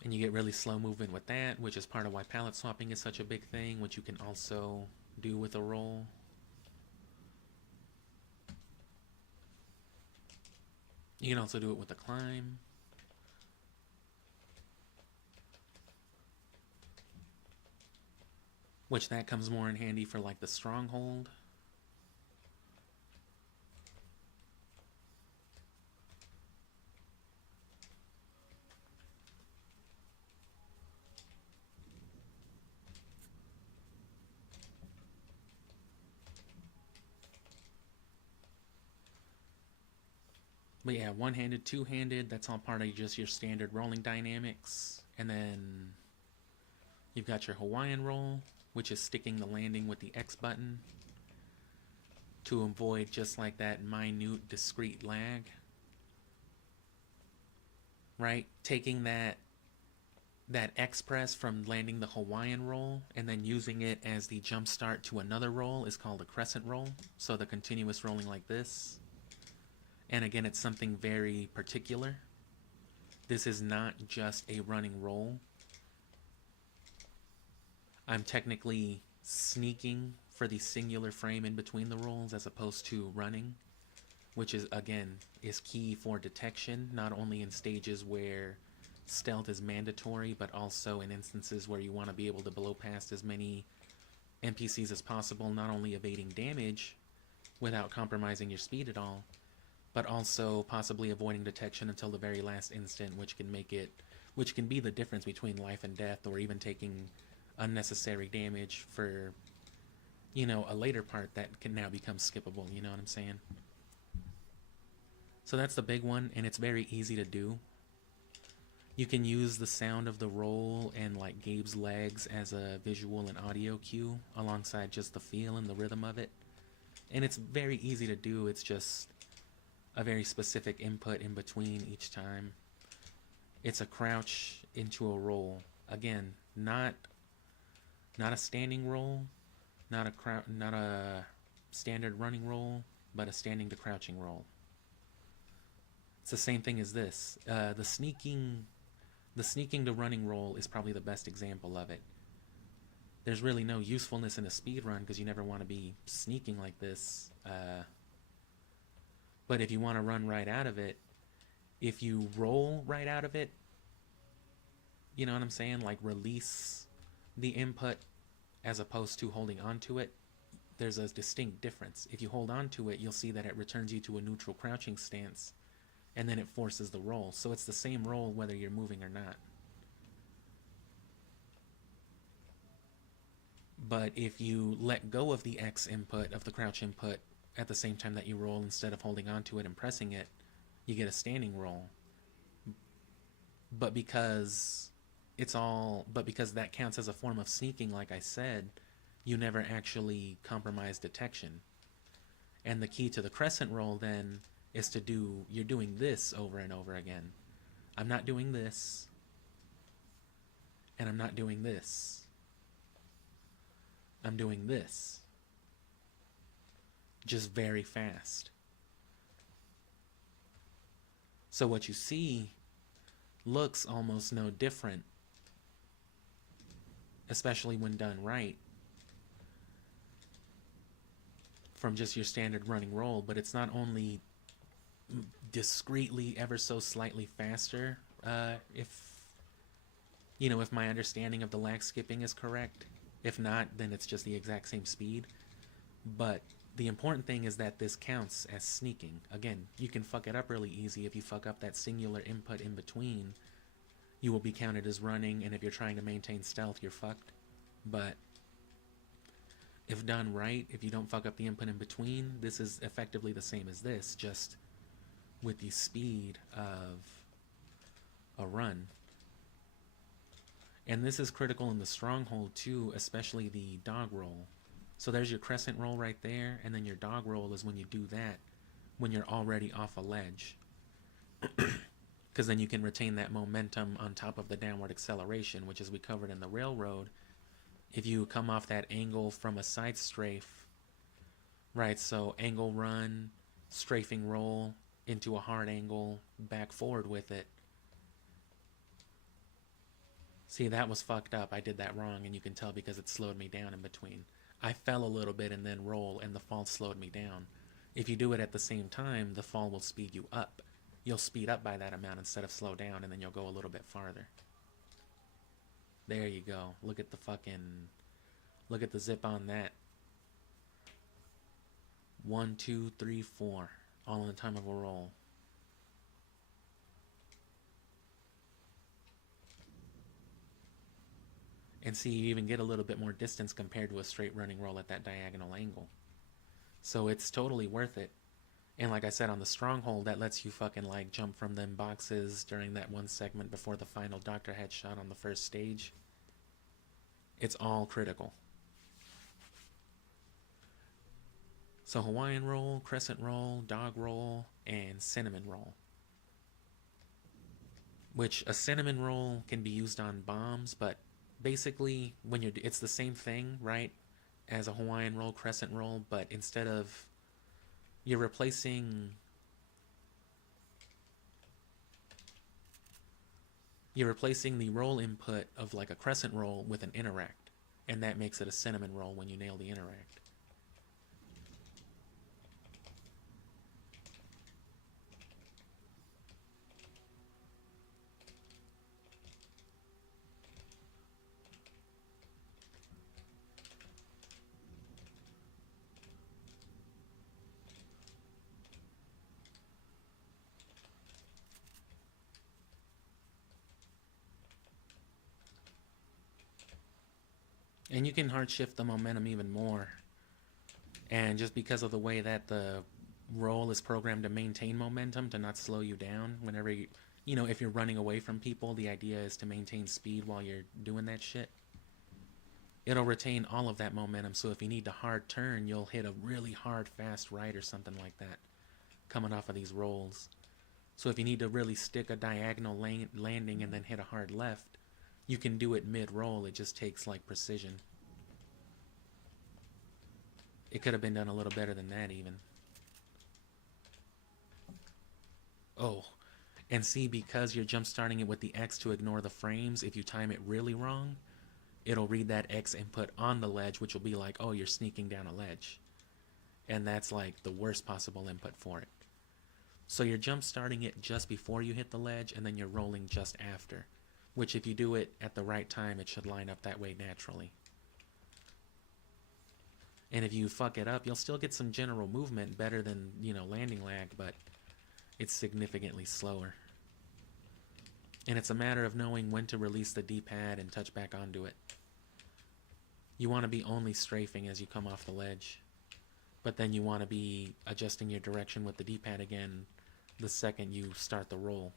And you get really slow movement with that, which is part of why palette swapping is such a big thing, which you can also do with a roll. You can also do it with a climb. Which that comes more in handy for like the stronghold. But yeah, one-handed, two-handed, that's all part of just your standard rolling dynamics. And then you've got your Hawaiian roll, which is sticking the landing with the X button to avoid just like that minute, discrete lag. Right? Taking that X press from landing the Hawaiian roll and then using it as the jump start to another roll is called a crescent roll. So the continuous rolling like this. And again, it's something very particular. This is not just a running roll. I'm technically sneaking for the singular frame in between the rolls as opposed to running, which is, again, is key for detection, not only in stages where stealth is mandatory, but also in instances where you want to be able to blow past as many NPCs as possible, not only evading damage without compromising your speed at all, but also possibly avoiding detection until the very last instant, which can be the difference between life and death, or even taking unnecessary damage for, you know, a later part that can now become skippable, you know what I'm saying? So that's the big one, and it's very easy to do. You can use the sound of the roll and like Gabe's legs as a visual and audio cue alongside just the feel and the rhythm of it. And it's very easy to do. It's just a very specific input in between each time. It's a crouch into a roll. Again, not a standing roll, not a standard running roll, but a standing to crouching roll. It's the same thing as this. The sneaking to running roll is probably the best example of it. There's really no usefulness in a speedrun because you never want to be sneaking like this. But if you want to run right out of it, if you roll right out of it, you know what I'm saying? Like release the input as opposed to holding on to it, there's a distinct difference. If you hold on to it, you'll see that it returns you to a neutral crouching stance, and then it forces the roll. So it's the same roll whether you're moving or not. But if you let go of the X input, of the crouch input, at the same time that you roll, instead of holding on to it and pressing it, you get a standing roll. But because that counts as a form of sneaking, like I said, you never actually compromise detection. And the key to the crescent roll then is you're doing this over and over again. I'm not doing this, and I'm not doing this. I'm doing this. Just very fast. So what you see looks almost no different, especially when done right, from just your standard running roll. But it's not only discreetly ever so slightly faster, if my understanding of the lag skipping is correct. If not, then it's just the exact same speed. But the important thing is that this counts as sneaking. Again, you can fuck it up really easy. If you fuck up that singular input in between, you will be counted as running, and if you're trying to maintain stealth, you're fucked. But if done right, if you don't fuck up the input in between, this is effectively the same as this, just with the speed of a run. And this is critical in the stronghold too, especially the dog roll. So there's your crescent roll right there, and then your dog roll is when you do that when you're already off a ledge. Because then you can retain that momentum on top of the downward acceleration, which, as we covered in the railroad, if you come off that angle from a side strafe, right, so angle run, strafing roll into a hard angle, back forward with it. See, that was fucked up. I did that wrong, and you can tell because it slowed me down in between. I fell a little bit and then roll, and the fall slowed me down. If you do it at the same time, the fall will speed you up. You'll speed up by that amount instead of slow down, and then you'll go a little bit farther. There you go. Look at the zip on that. 1, 2, 3, 4, all in the time of a roll. And see, you even get a little bit more distance compared to a straight running roll at that diagonal angle. So it's totally worth it. And like I said, on the stronghold, that lets you fucking like jump from them boxes during that one segment before the final doctor headshot on the first stage. It's all critical. So Hawaiian roll, crescent roll, dog roll, and cinnamon roll. Which a cinnamon roll can be used on bombs, but basically it's the same thing, right, as a Hawaiian roll, crescent roll, but instead of you're replacing the roll input of like a crescent roll with an interact, and that makes it a cinnamon roll when you nail the interact. And you can hard shift the momentum even more. And just because of the way that the roll is programmed to maintain momentum, to not slow you down whenever if you're running away from people, the idea is to maintain speed while you're doing that shit. It'll retain all of that momentum, so if you need to hard turn, you'll hit a really hard fast right or something like that coming off of these rolls. So if you need to really stick a diagonal landing and then hit a hard left, you can do it mid-roll. It just takes like precision. It could have been done a little better than that even. Oh, and see, because you're jump starting it with the X to ignore the frames, if you time it really wrong, it'll read that X input on the ledge, which will be like, oh, you're sneaking down a ledge. And that's like the worst possible input for it. So you're jump starting it just before you hit the ledge, and then you're rolling just after. Which, if you do it at the right time, it should line up that way naturally. And if you fuck it up, you'll still get some general movement better than, you know, landing lag, but it's significantly slower. And it's a matter of knowing when to release the D-pad and touch back onto it. You want to be only strafing as you come off the ledge, but then you want to be adjusting your direction with the D-pad again the second you start the roll.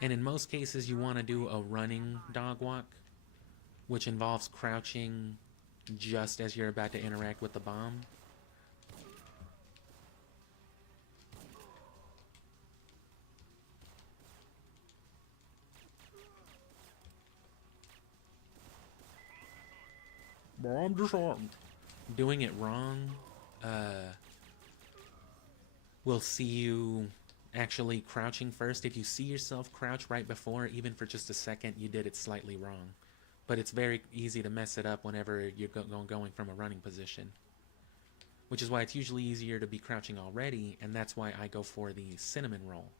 And in most cases, you want to do a running dog walk, which involves crouching just as you're about to interact with the bomb. Bomb disarmed. Doing it wrong will see you actually crouching first. If you see yourself crouch right before, even for just a second, you did it slightly wrong. But it's very easy to mess it up whenever you're going from a running position. Which is why it's usually easier to be crouching already, and that's why I go for the cinnamon roll.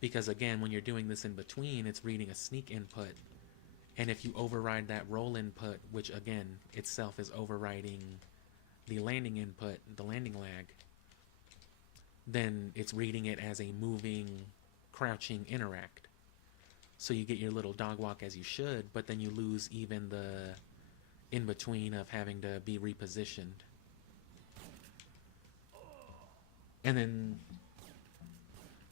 Because again, when you're doing this in between, it's reading a sneak input. And if you override that roll input, which again, itself is overriding the landing input, the landing lag, then it's reading it as a moving, crouching interact. So you get your little dog walk as you should, but then you lose even the in-between of having to be repositioned. And then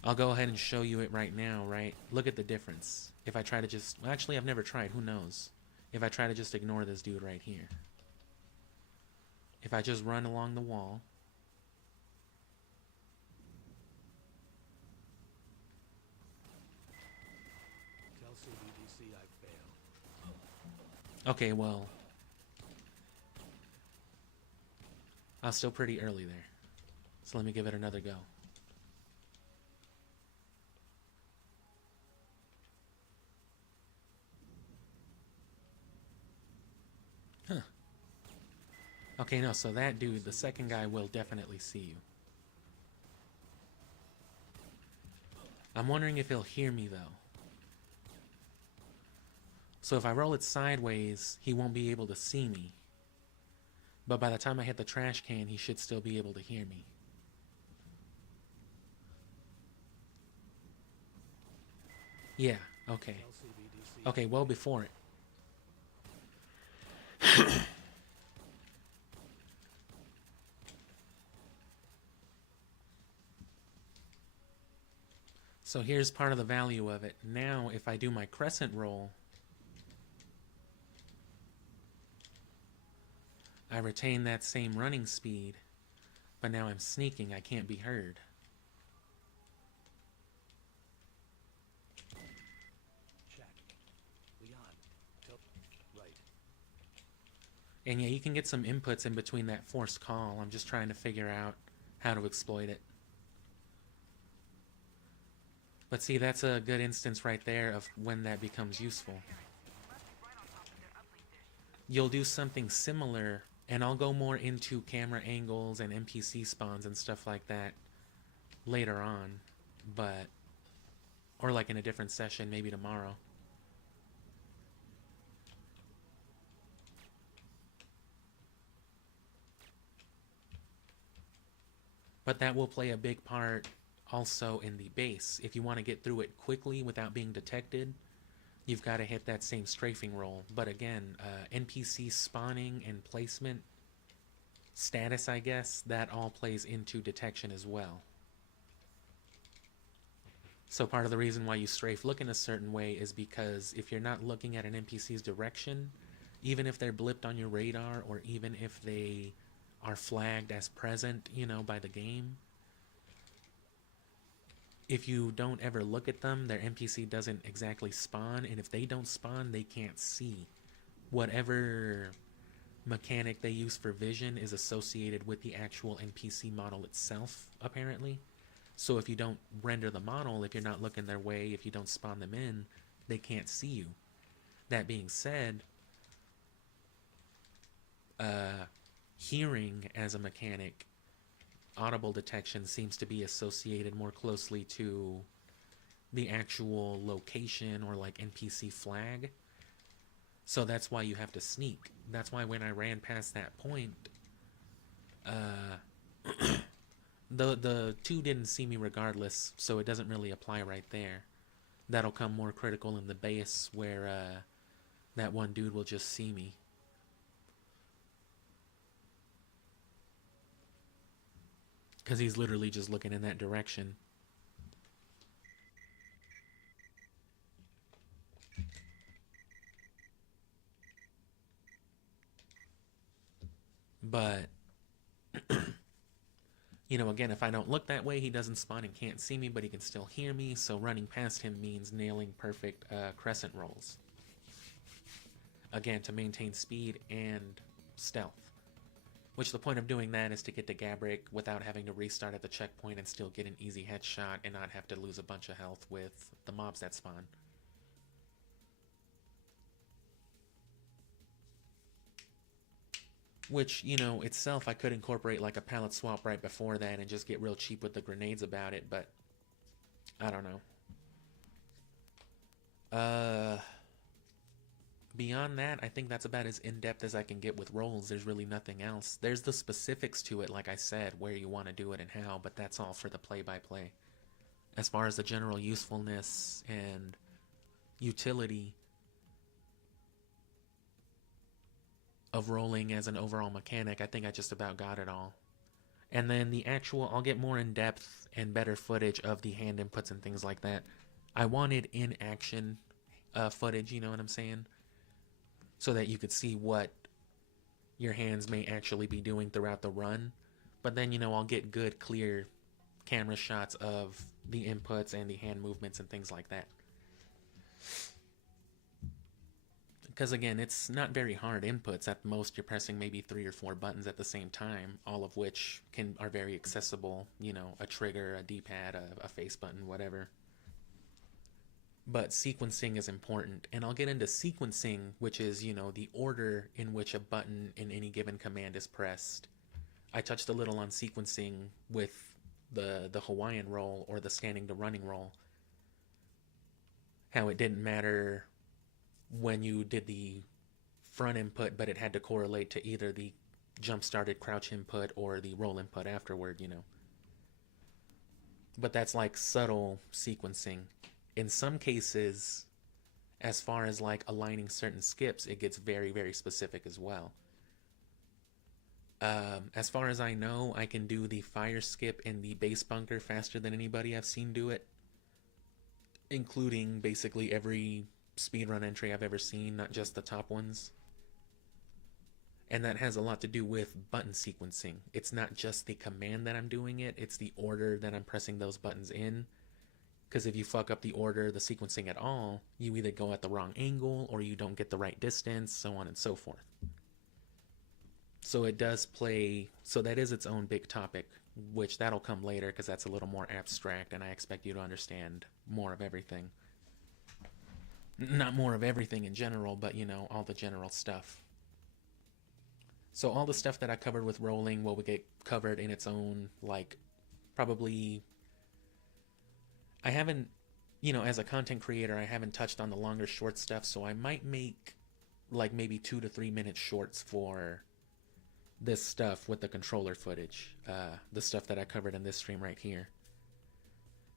I'll go ahead and show you it right now, right? Look at the difference. If I try to just... Well, actually, I've never tried. Who knows? If I try to just ignore this dude right here. If I just run along the wall... Tell CBDC I failed. Okay, well... I was still pretty early there. So let me give it another go. Huh. Okay, no, so that dude, the second guy, will definitely see you. I'm wondering if he'll hear me, though. So if I roll it sideways, he won't be able to see me. But by the time I hit the trash can, he should still be able to hear me. Yeah, okay. Okay, well before it. So here's part of the value of it. Now, if I do my crescent roll, I retain that same running speed, but now I'm sneaking. I can't be heard. Check. Leon. Right. And yeah, you can get some inputs in between that forced call. I'm just trying to figure out how to exploit it. But see, that's a good instance right there of when that becomes useful. You'll do something similar, and I'll go more into camera angles and NPC spawns and stuff like that later on, but... Or like in a different session, maybe tomorrow. But that will play a big part also in the base. If you want to get through it quickly without being detected, you've got to hit that same strafing roll. But again, NPC spawning and placement, status, I guess, that all plays into detection as well. So part of the reason why you strafe looking a certain way is because if you're not looking at an NPC's direction, even if they're blipped on your radar, or even if they are flagged as present, you know, by the game, if you don't ever look at them, their NPC doesn't exactly spawn, and if they don't spawn, they can't see. Whatever mechanic they use for vision is associated with the actual NPC model itself, apparently. So if you don't render the model, if you're not looking their way, if you don't spawn them in, they can't see you. That being said, hearing as a mechanic audible detection seems to be associated more closely to the actual location or like NPC flag. So that's why you have to sneak. That's why when I ran past that point, the two didn't see me regardless, so it doesn't really apply right there. That'll come more critical in the base where that one dude will just see me. Because he's literally just looking in that direction. But, you know, again, if I don't look that way, he doesn't spawn and can't see me, but he can still hear me, so running past him means nailing perfect crescent rolls. Again, to maintain speed and stealth. Which the point of doing that is to get to Gabrick without having to restart at the checkpoint and still get an easy headshot and not have to lose a bunch of health with the mobs that spawn. Which, you know, itself I could incorporate like a palette swap right before that and just get real cheap with the grenades about it, but I don't know. Beyond that, I think that's about as in-depth as I can get with roles. There's really nothing else. There's the specifics to it, like I said, where you want to do it and how, but that's all for the play-by-play. As far as the general usefulness and utility of rolling as an overall mechanic, I think I just about got it all. And then the actual, I'll get more in-depth and better footage of the hand inputs and things like that. I wanted in-action footage, you know what I'm saying? So that you could see what your hands may actually be doing throughout the run. But then, you know, I'll get good, clear camera shots of the inputs and the hand movements and things like that. Because again, it's not very hard inputs. At most, you're pressing maybe 3 or 4 buttons at the same time, all of which are very accessible. You know, a trigger, a D-pad, a face button, whatever. But sequencing is important, and I'll get into sequencing, which is, you know, the order in which a button in any given command is pressed. I touched a little on sequencing with the Hawaiian roll or the standing to running roll. How it didn't matter when you did the front input, but it had to correlate to either the jump-started crouch input or the roll input afterward, you know. But that's like subtle sequencing. In some cases, as far as like aligning certain skips, it gets very, very specific as well. As far as I know, I can do the fire skip and the base bunker faster than anybody I've seen do it, including basically every speedrun entry I've ever seen, not just the top ones. And that has a lot to do with button sequencing. It's not just the command that I'm doing it, it's the order that I'm pressing those buttons in. Because if you fuck up the order, the sequencing at all, you either go at the wrong angle or you don't get the right distance, so on and so forth. So it does play, so that is its own big topic, which that'll come later because that's a little more abstract and I expect you to understand more of everything. Not more of everything in general, but you know, all the general stuff. So all the stuff that I covered with rolling will get covered in its own, like, probably... I haven't, you know, as a content creator, I haven't touched on the longer short stuff, so I might make, like, maybe 2 to 3 minute shorts for this stuff with the controller footage. The stuff that I covered in this stream right here.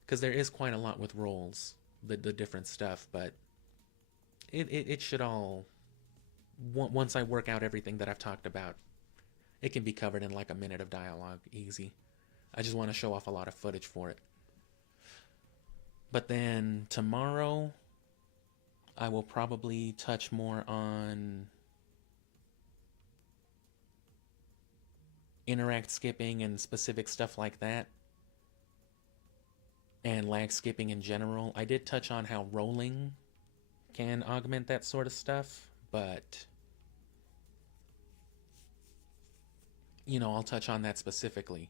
Because there is quite a lot with rolls, the different stuff, but it should all, once I work out everything that I've talked about, it can be covered in like a minute of dialogue, easy. I just want to show off a lot of footage for it. But then tomorrow, I will probably touch more on interact skipping and specific stuff like that. And lag skipping in general. I did touch on how rolling can augment that sort of stuff, but you know, I'll touch on that specifically.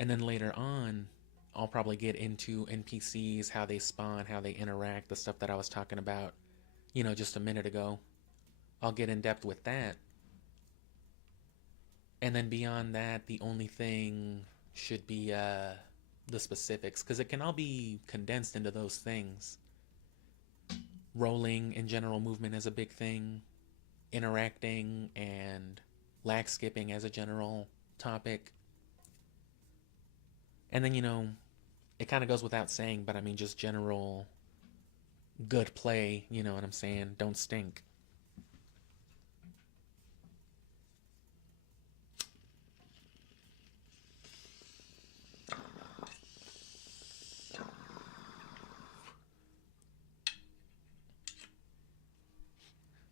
And then later on, I'll probably get into NPCs, how they spawn, how they interact, the stuff that I was talking about, you know, just a minute ago. I'll get in depth with that. And then beyond that, the only thing should be the specifics, because it can all be condensed into those things. Rolling and general movement is a big thing. Interacting and lag skipping as a general topic. And then, you know, it kind of goes without saying, but I mean, just general good play, you know what I'm saying? Don't stink.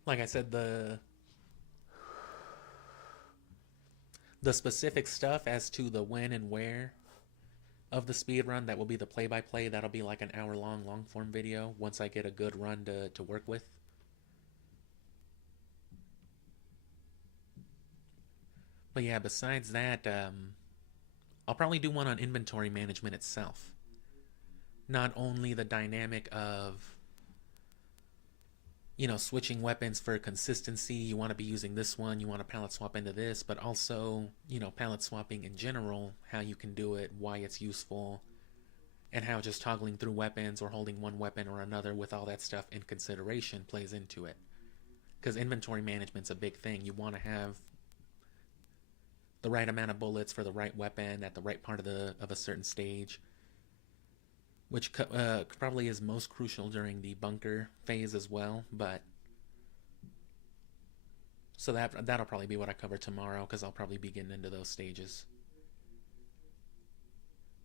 Like I said, the specific stuff as to the when and where of the speed run, that will be the play-by-play. That'll be like an hour-long long-form video once I get a good run to work with. But yeah, besides that, I'll probably do one on inventory management itself. Not only the dynamic of, you know, switching weapons for consistency, you want to be using this one, you want to palette swap into this, but also, you know, palette swapping in general, how you can do it, why it's useful, and how just toggling through weapons or holding one weapon or another with all that stuff in consideration plays into it. Because inventory management's a big thing. You want to have the right amount of bullets for the right weapon at the right part of a certain stage, which probably is most crucial during the bunker phase as well. But so that'll probably be what I cover tomorrow, because I'll probably be getting into those stages.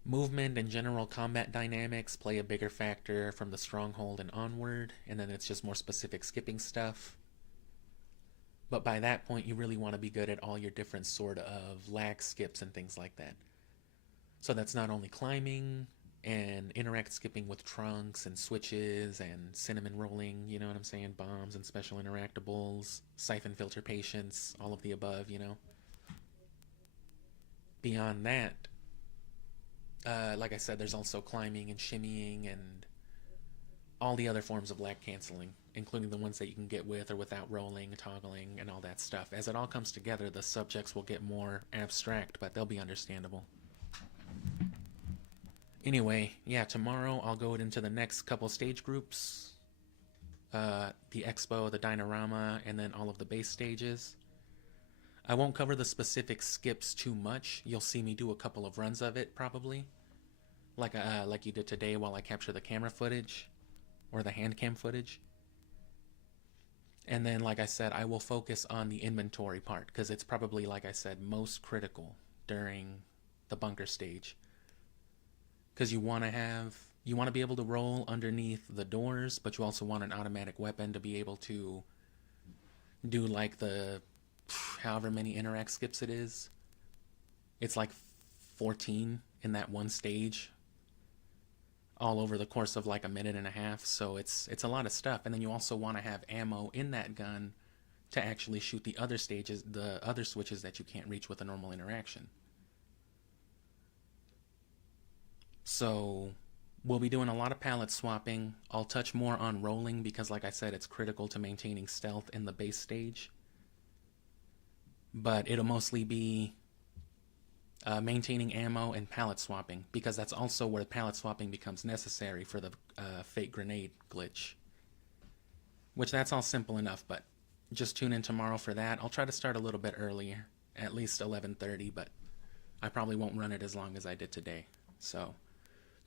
Movement and general combat dynamics play a bigger factor from the stronghold and onward, and then it's just more specific skipping stuff. But by that point, you really want to be good at all your different sort of lag skips and things like that. So that's not only climbing and interact skipping with trunks and switches and cinnamon rolling, you know what I'm saying, bombs and special interactables, Syphonfilter patience, all of the above, you know. Beyond that, like I said, there's also climbing and shimmying and all the other forms of lag canceling, including the ones that you can get with or without rolling, toggling, and all that stuff. As it all comes together, the subjects will get more abstract, but they'll be understandable. Anyway, yeah, tomorrow I'll go into the next couple stage groups. The Expo, the Dinorama, and then all of the base stages. I won't cover the specific skips too much. You'll see me do a couple of runs of it, probably. Like you did today while I capture the camera footage. Or the hand cam footage. And then, like I said, I will focus on the inventory part, because it's probably, like I said, most critical during the bunker stage. Because you want to be able to roll underneath the doors, but you also want an automatic weapon to be able to do like the however many interact skips it is. It's like 14 in that one stage, all over the course of like a minute and a half. So it's a lot of stuff. And then you also want to have ammo in that gun to actually shoot the other stages, the other switches that you can't reach with a normal interaction. So we'll be doing a lot of palette swapping. I'll touch more on rolling because, like I said, it's critical to maintaining stealth in the base stage. But it'll mostly be maintaining ammo and palette swapping, because that's also where palette swapping becomes necessary for the fake grenade glitch. Which that's all simple enough, but just tune in tomorrow for that. I'll try to start a little bit earlier, at least 11:30, but I probably won't run it as long as I did today. So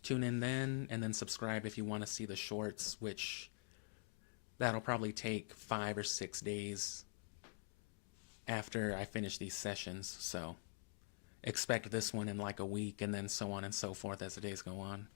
tune in then, and then subscribe if you want to see the shorts, which that'll probably take 5 or 6 days after I finish these sessions. So expect this one in like a week, and then so on and so forth as the days go on.